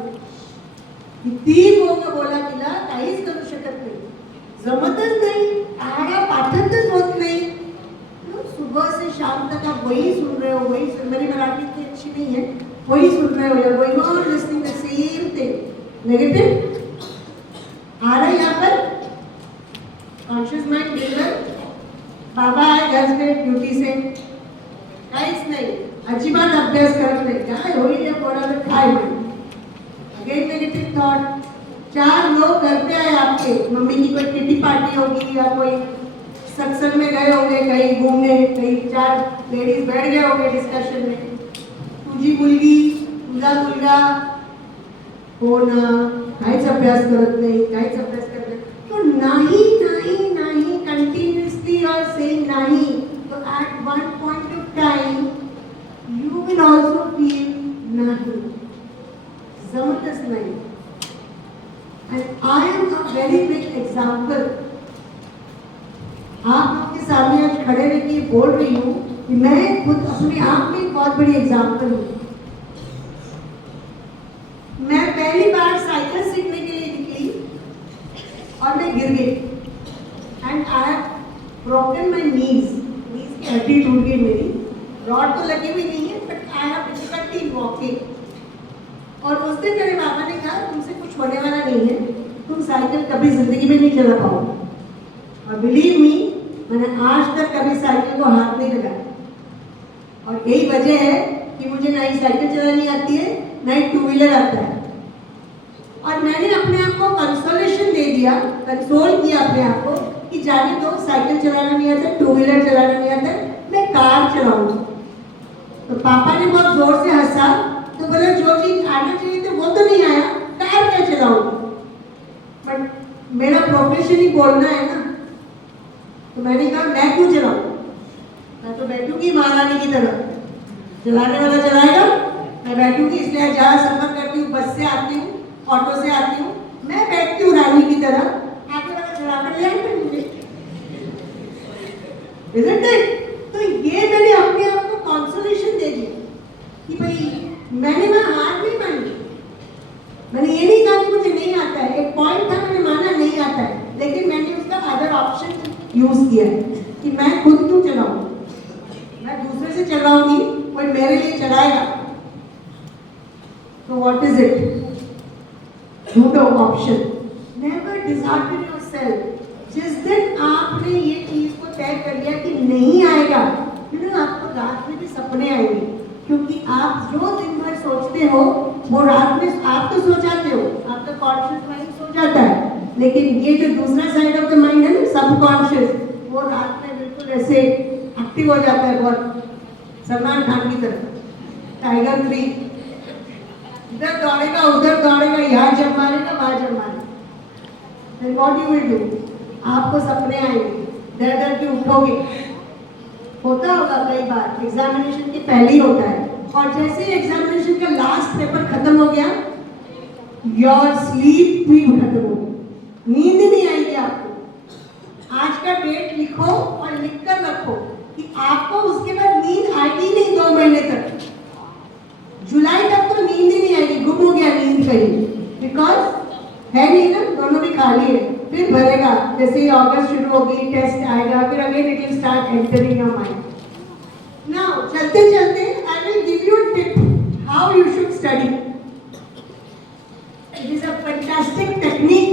किती बोला तिला काहीच करू शकत नाही, जमतच नाही, आहारा पाठतच होत नाही। सुबह से शाम तक आप वही सुन रहे हो, वही सुन, मेरी मराठी इतनी अच्छी नहीं है, वही सुन रहे हो, you're going on listening the same thing. Negative आ रहा है यहाँ पर कॉन्शियस माइंड लेवल। बाबा आए घर से ड्यूटी से, काहीच नाही, अजिबात अभ्यास करत नाही, काय होईल या पोराला काय होईल, अगेन नेगेटिव थॉट। 4 लोग घर पे आए आपके, मम्मी की कोई किटी पार्टी होगी या कोई सत्संग में गए होंगे, कहीं घूमने, कहीं 4 लेडीज बैठ गए होंगे डिस्कशन में, तुझी मुलगी, तुझा मुलगा हो ना, काहीच अभ्यास करत नाही, काहीच अभ्यास करत नाही, तो नाही नाही नाही कंटिन्यूअसली और सेइंग नाही, तो at one point of time you will also feel नाही, जमतच नाही। And I am a very big example. आप लोग के साथ सामने आज खड़े रह के बोल रही हूँ कि मैं खुद अपने आप में एक बहुत बड़ी एग्जाम्पल हूँ। मैं पहली बार साइकिल सीखने के लिए निकली और मैं गिर गई and I have broken my knees की हड्डी टूट गई मेरी। रॉड तो लगी हुई नहीं है but I have difficulty in walking. और उस दिन मेरे बाबा ने कहा तुमसे कुछ होने वाला नहीं है, तुम साइकिल कभी जिंदगी में नहीं चला पाओगे। और बिलीव मी, मैंने आज तक कभी साइकिल को हाथ नहीं लगाया। और यही वजह है कि मुझे ना ही साइकिल चलानी आती है ना ही टू व्हीलर आता है। और मैंने अपने आप को कंसोलेशन दे दिया, कंसोल किया अपने आप को कि जाने दो, साइकिल चलाना नहीं आता, टू व्हीलर चलाना नहीं आता, मैं कार चलाऊंगी। तो पापा ने बहुत जोर से हंसा, तो बोला जो चीज आना चाहिए तो वो तो नहीं आया, कार क्या चलाऊंगी। बट मेरा प्रोफेशन ही बोलना है ना, तो मैंने कहा मैं क्यों चलाऊं, मैं तो बैठूंगी महारानी की तरह, चलाने वाला चलाएगा, मैं बैठूंगी। इसलिए जहाँ सफर करती हूँ, बस से आती हूँ, ऑटो से आती हूँ, मैं बैठती हूँ रानी की तरह, आगे वाला चला कर ले आएंगे मुझे। Isn't it? तो ये मैंने अपने आप को कंसोलेशन दे दिया कि भाई मैंने वहाँ हार नहीं मानी। मैंने ये नहीं कहा कि मुझे नहीं आता है, एक पॉइंट था मैंने माना नहीं आता है, लेकिन मैंने उसका अदर ऑप्शन यूज किया है कि मैं खुद क्यों चलाऊं, मैं दूसरे से चलाऊंगी, कोई मेरे लिए चलाएगा। तो व्हाट इज इट? ढूंढो ऑप्शन, नेवर डिसहार्टन योरसेल्फ। जिस दिन आपने ये चीज को तय कर लिया कि नहीं आएगा, आपको रात में भी सपने आएंगे, क्योंकि आप जो दिन भर सोचते हो वो रात में आप तो सो जाते हो, आपका कॉन्शियस माइंड सो जाता है, लेकिन ये जो दूसरा साइड ऑफ द माइंड है ना, सबकॉन्शियस, वो रात में बिल्कुल ऐसे एक्टिव हो जाता है, बहुत सलमान खान की तरह, टाइगर 3, इधर दौड़ेगा उधर दौड़ेगा, यहाँ जम मारेगा वहाँ जम मारेगा। Then what you will do? आपको सपने आएंगे, डर डर के उठोगे। होता होगा कई बार, एग्जामिनेशन के पहले ही होता है, और जैसे ही एग्जामिनेशन का लास्ट पेपर खत्म हो गया, योर स्लीप भी खत्म हो गई, नींद नहीं आएगी आपको। आज का डेट लिखो और लिख कर रखो कि आपको उसके बाद नींद आएगी नहीं 2 महीने तक। जुलाई तक तो नींद ही नहीं आएगी, गुम हो गया नींद कहीं, बिकॉज है नहीं ना, दोनों भी खाली है। फिर भरेगा, जैसे ही अगस्त शुरू होगी, टेस्ट आएगा, फिर again it will start entering your mind. Now चलते चलते I will give you a tip how you should study. It is a fantastic technique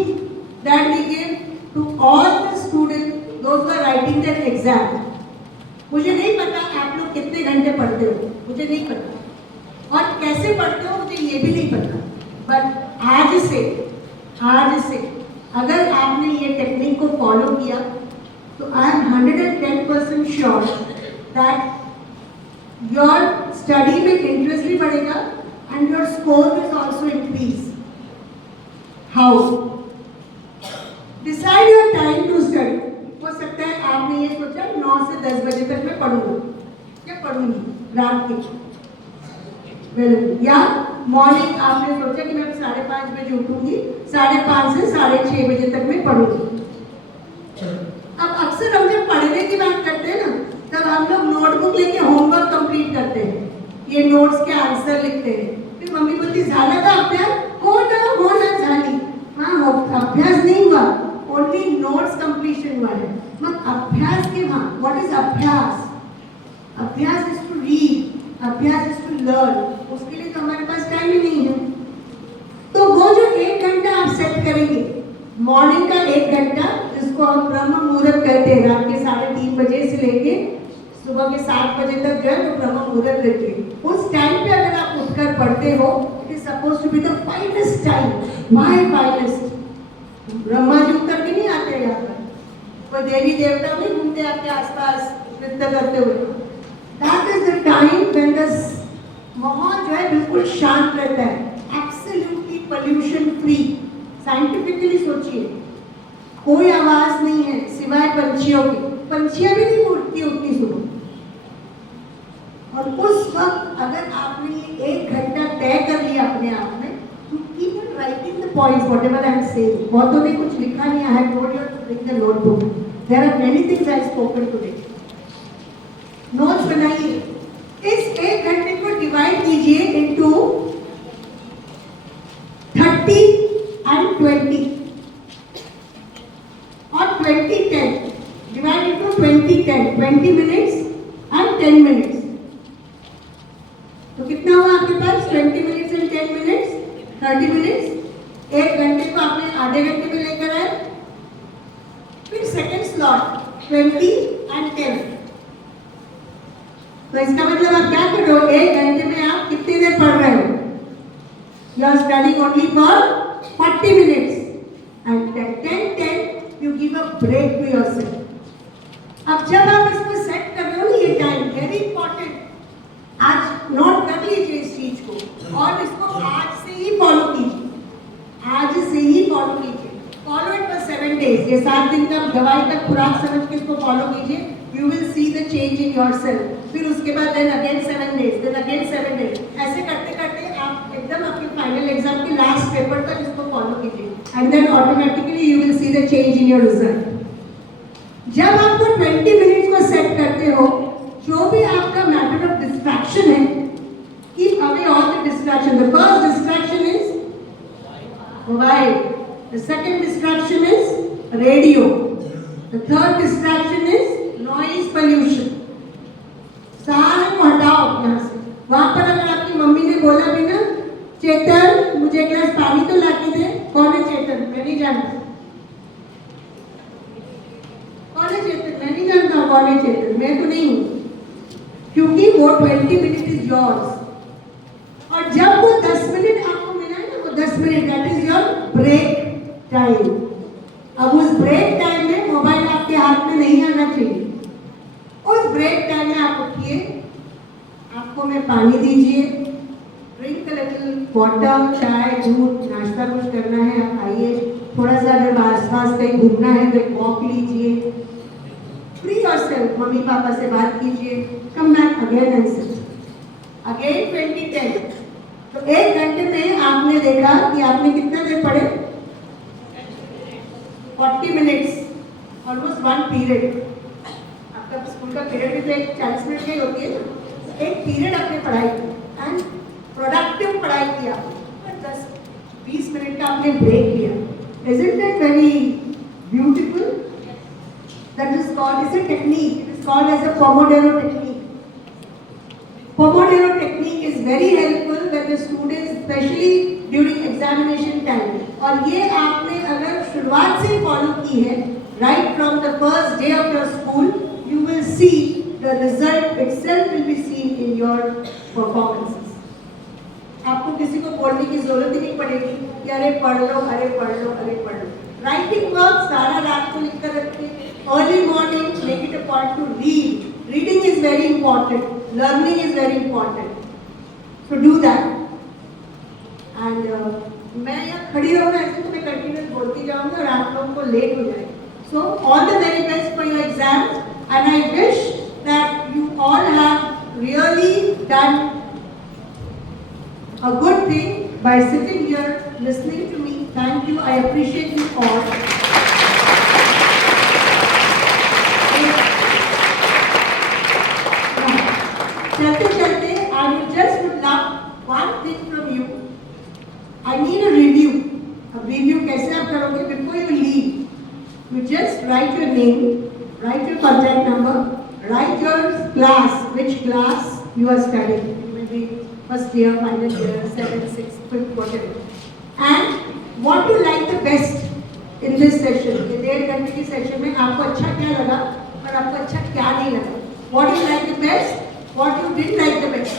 that we give to all the student those who are writing their exam. मुझे नहीं पता आप लोग कितने घंटे पढ़ते हो, मुझे नहीं पता, और कैसे पढ़ते हो मुझे ये भी नहीं पता, बट आज से अगर आपने ये टेक्निक को फॉलो किया तो I am 110% sure that your study में इंटरेस्ट भी बढ़ेगा and your score will also increase. How? Decide your time to study. हो सकता है आपने ये सोचा 9 से 10 बजे तक मैं पढ़ूंगा या पढ़ूंगी रात के, या मॉर्निंग आपने सोचा कि मैं 5:30 बजे उठूंगी, 5:30 से 6:30 बजे तक मैं पढ़ूंगी। अब अक्सर हम जब पढ़ने की बात करते हैं ना, तब हम लोग नोटबुक लेके होमवर्क कंप्लीट करते हैं, ये नोट्स के आंसर लिखते हैं, फिर मम्मी बोलती झाला का अभ्यास हो ना झाली। हाँ, अभ्यास नहीं हुआ, ओनली नोट्स कंप्लीशन हुआ है, मत अभ्यास के वहाँ। व्हाट इज अभ्यास? अभ्यास इज टू रीड, अभ्यास इज टू लर्न। उसके लिए तो हमारे पास टाइम ही नहीं है। तो वो जो 1 घंटा आप सेट करेंगे, मॉर्निंग का 1 घंटा, जिसको हम ब्रह्म मुहूर्त कहते हैं, रात के 3:30 बजे से लेके सुबह के 7 बजे तक जो है वो ब्रह्म मुहूर्त रहते हैं। उस टाइम पे अगर आप उठकर पढ़ते हो, it is suppose to be the finest time. Why finest? Brahma ji उतर के नहीं आते यहाँ पर, कोई देवी देवता नहीं घूमते आपके आसपास नृत्य करते हुए। That is the time when the माहौल जो है बिल्कुल शांत रहता है, एब्सोल्युटली पोल्यूशन फ्री। साइंटिफिकली सोचिए, कोई आवाज नहीं है सिवाय पंछियों की, पंछियां भी नहीं उड़ती उतनी सुबह। और उस वक्त अगर आपने ये 1 घंटा तय कर लिया अपने आप में, to keep on writing the points whatever I am saying, बहुतों ने कुछ लिखा नहीं, I have told you to bring the notebook, There are many things I spoken today. Notes बनाइए. इस 1 घंटे को डिवाइड कीजिए into 30 and 20 or 20-10. Divide into 20-10. 20 minutes and 10 minutes. तो कितना हुआ आपके पास? 20 minutes and 10 minutes, 30 minutes. 1 घंटे को आपने आधे घंटे में लेकर आए. फिर सेकेंड स्लॉट 20 and 10. तो इसका मतलब आप क्या कर रहे हो? 1 घंटे में आप कितनी देर पढ़ रहे हो? You are studying only for 40 minutes. And 10 you give a break to yourself. अब जब आप इसको सेट कर रहे हो ये टाइम वेरी इंपॉर्टेंट. आज नोट कर लीजिए इस चीज को और इसको आज से ही फॉलो कीजिए. आज से ही फॉलो कीजिए. Follow it for 7 days. ये 7 दिन का दवाई का खुराक समझ के इसको फॉलो कीजिए. You will see the change in yourself. फिर उसके बाद then again 7 days, then again 7 days. ऐसे करते करते आप एकदम आपके फाइनल एग्जाम के लास्ट पेपर तक इसको फॉलो कीजिए. And then automatically you will see the change in your result. जब आपको 20 मिनट्स को सेट करते हो, जो भी आपका मैटर ऑफ डिस्ट्रैक्शन है, keep away all the distraction. The first distraction is mobile. The second distraction is radio. The third distraction is noise pollution. सारे को हटाओ यहाँ से. वहाँ पर अगर आपकी मम्मी ने बोला भी ना, चेतन मुझे एक गिलास पानी तो ला के दे. कौन है चेतन? मैं नहीं जानता. कौन है चेतन? मैं नहीं जानता हूँ कौन है चेतन. मैं तो नहीं हूँ. क्योंकि वो 20 मिनट इज योर्स. और जब वो 10 मिनट आपको मिला है ना, वो 10 minute that is your break time. अब उस ब्रेक टाइम में मोबाइल आपके हाथ में नहीं आना चाहिए. उस ब्रेक टाइम में आप उठिए, आपको में पानी दीजिए, ड्रिंक अ लिटिल वाटर, चाय, दूध, नाश्ता कुछ करना है आप आइए. थोड़ा सा अगर आसपास कहीं घूमना है तो एक वॉक लीजिए. Free yourself. मम्मी पापा से बात कीजिए. Come back again and sit again 20-10. तो 1 घंटे में आपने देखा कि आपने कितना देर पढ़े? 40 मिनट्स, ऑलमोस्ट 1 पीरियड. आपका स्कूल का पीरियड भी तो एक 40 मिनट का ही होती है ना. एक पीरियड आपने पढ़ाई की एंड प्रोडक्टिव पढ़ाई किया. 10-20 मिनट का आपने ब्रेक लिया. Isn't that very beautiful? That is called, it's a technique. It is called as a Pomodoro technique. Pomodoro technique is very helpful when the students, especially during examination time. और ये आपने अगर शुरुआत से follow की है, right from the first day of your school, you will see the result itself will be seen in your performances. आपको किसी को बोलने की जरूरत ही नहीं पड़ेगी कि अरे पढ़ लो, अरे पढ़ लो, अरे पढ़ लो. राइटिंग वर्क सारा रात को लिख कर रखिए. Early morning make it a point two read. Reading is very important. Learning is very important. So do that. And मैं यहाँ खड़ी रहूँगा ऐसे तो मैं कंटिन्यूस बोलती जाऊँगी और आप लोगों को लेट हो जाएगी. So all the very best for your exams and I wish that you all have really done a good thing by sitting here listening to me. Thank you. I appreciate you all. चलते चलते I would love one thing from you. I need a review. अब review कैसे आप करोगे? Before you leave, you just write your name, write your contact number, write your class, which class you are studying. Maybe first year, final year, 7th, 6th, 5th, whatever. And what you like the best in this session. ये 1.5 घंटे की session में आपको अच्छा क्या लगा और आपको अच्छा क्या नहीं लगा. What you like the best, what you didn't like the best.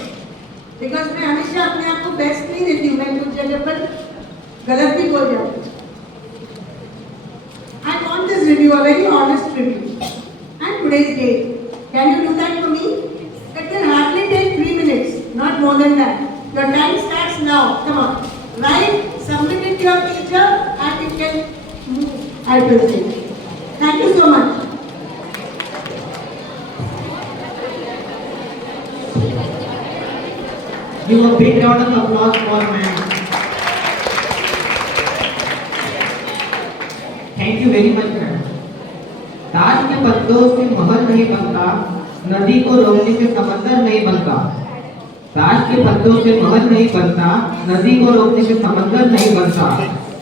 Because मैं हमेशा अपने आप को बेस्ट नहीं देती हूँ. मैं कुछ जगह पर गलत भी बोल जाती हूँ. I want this review, a very honest review. And today's date. Can you do that for me? It will hardly take 3 minutes. Not more than that. Your time starts now. Come on. Write, submit it to your teacher and you can move. I present. Thank you so much. Give a big round of applause for ma'am. Thank you very much, ma'am. ताश के पत्तों से महल नहीं बनता, नदी को रोकने से समंदर नहीं बनता। ताश के पत्तों से महल नहीं बनता, नदी को रोकने से समंदर नहीं बनता।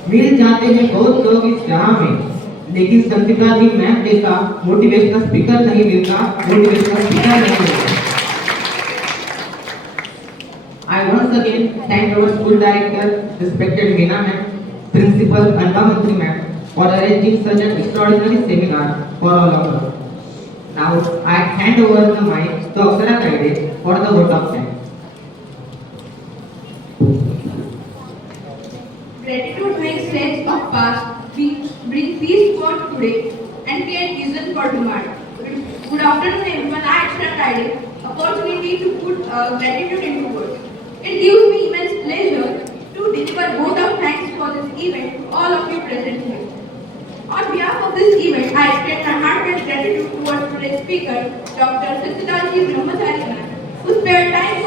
मिल जाते हैं बहुत लोग इस जहां में, लेकिन संचिता जी मैम जैसा मोटिवेशनल स्पीकर नहीं मिलता, मोटिवेशनल स्पीकर नहीं मिलता। I once again thank our school director, respected Meena ma'am, principal Anba Mantri ma'am, for arranging such an extraordinary seminar for all of us. Now I hand over the mic to Aksara Kaide for the vote of thanks. Gratitude makes sense of past, bring peace for today, and create vision for tomorrow. Good afternoon, everyone. I extend Friday opportunity to put gratitude into words. It gives me immense pleasure to deliver vote of thanks for this event to all of you present here. On behalf of this event, I extend my heartfelt gratitude towards today's speaker, Dr. Satyadaji Brahmachari ma'am, who spared time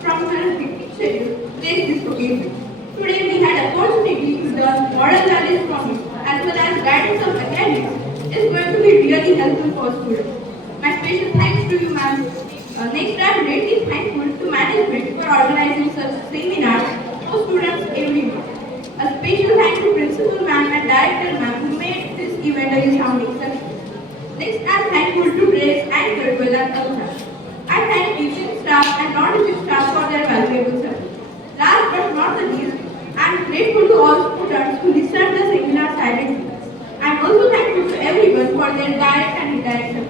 from her hectic schedule to grace this occasion. Today we had opportunity to learn moral values from you, as well as guidance of academics is going to be really helpful for students. My special thanks to you, ma'am. Next, I am greatly thankful to management for organizing such seminars for students every month. A special thanks to principal ma'am and director ma'am who made this event a resounding success. Next, I am thankful to Grace and Goodwill and Alta. I thank teaching staff and non-teaching staff for their valuable service. Last but not the least, I am grateful to all students who listened to the seminar silently. I am also thankful to everyone for their direct and indirect support.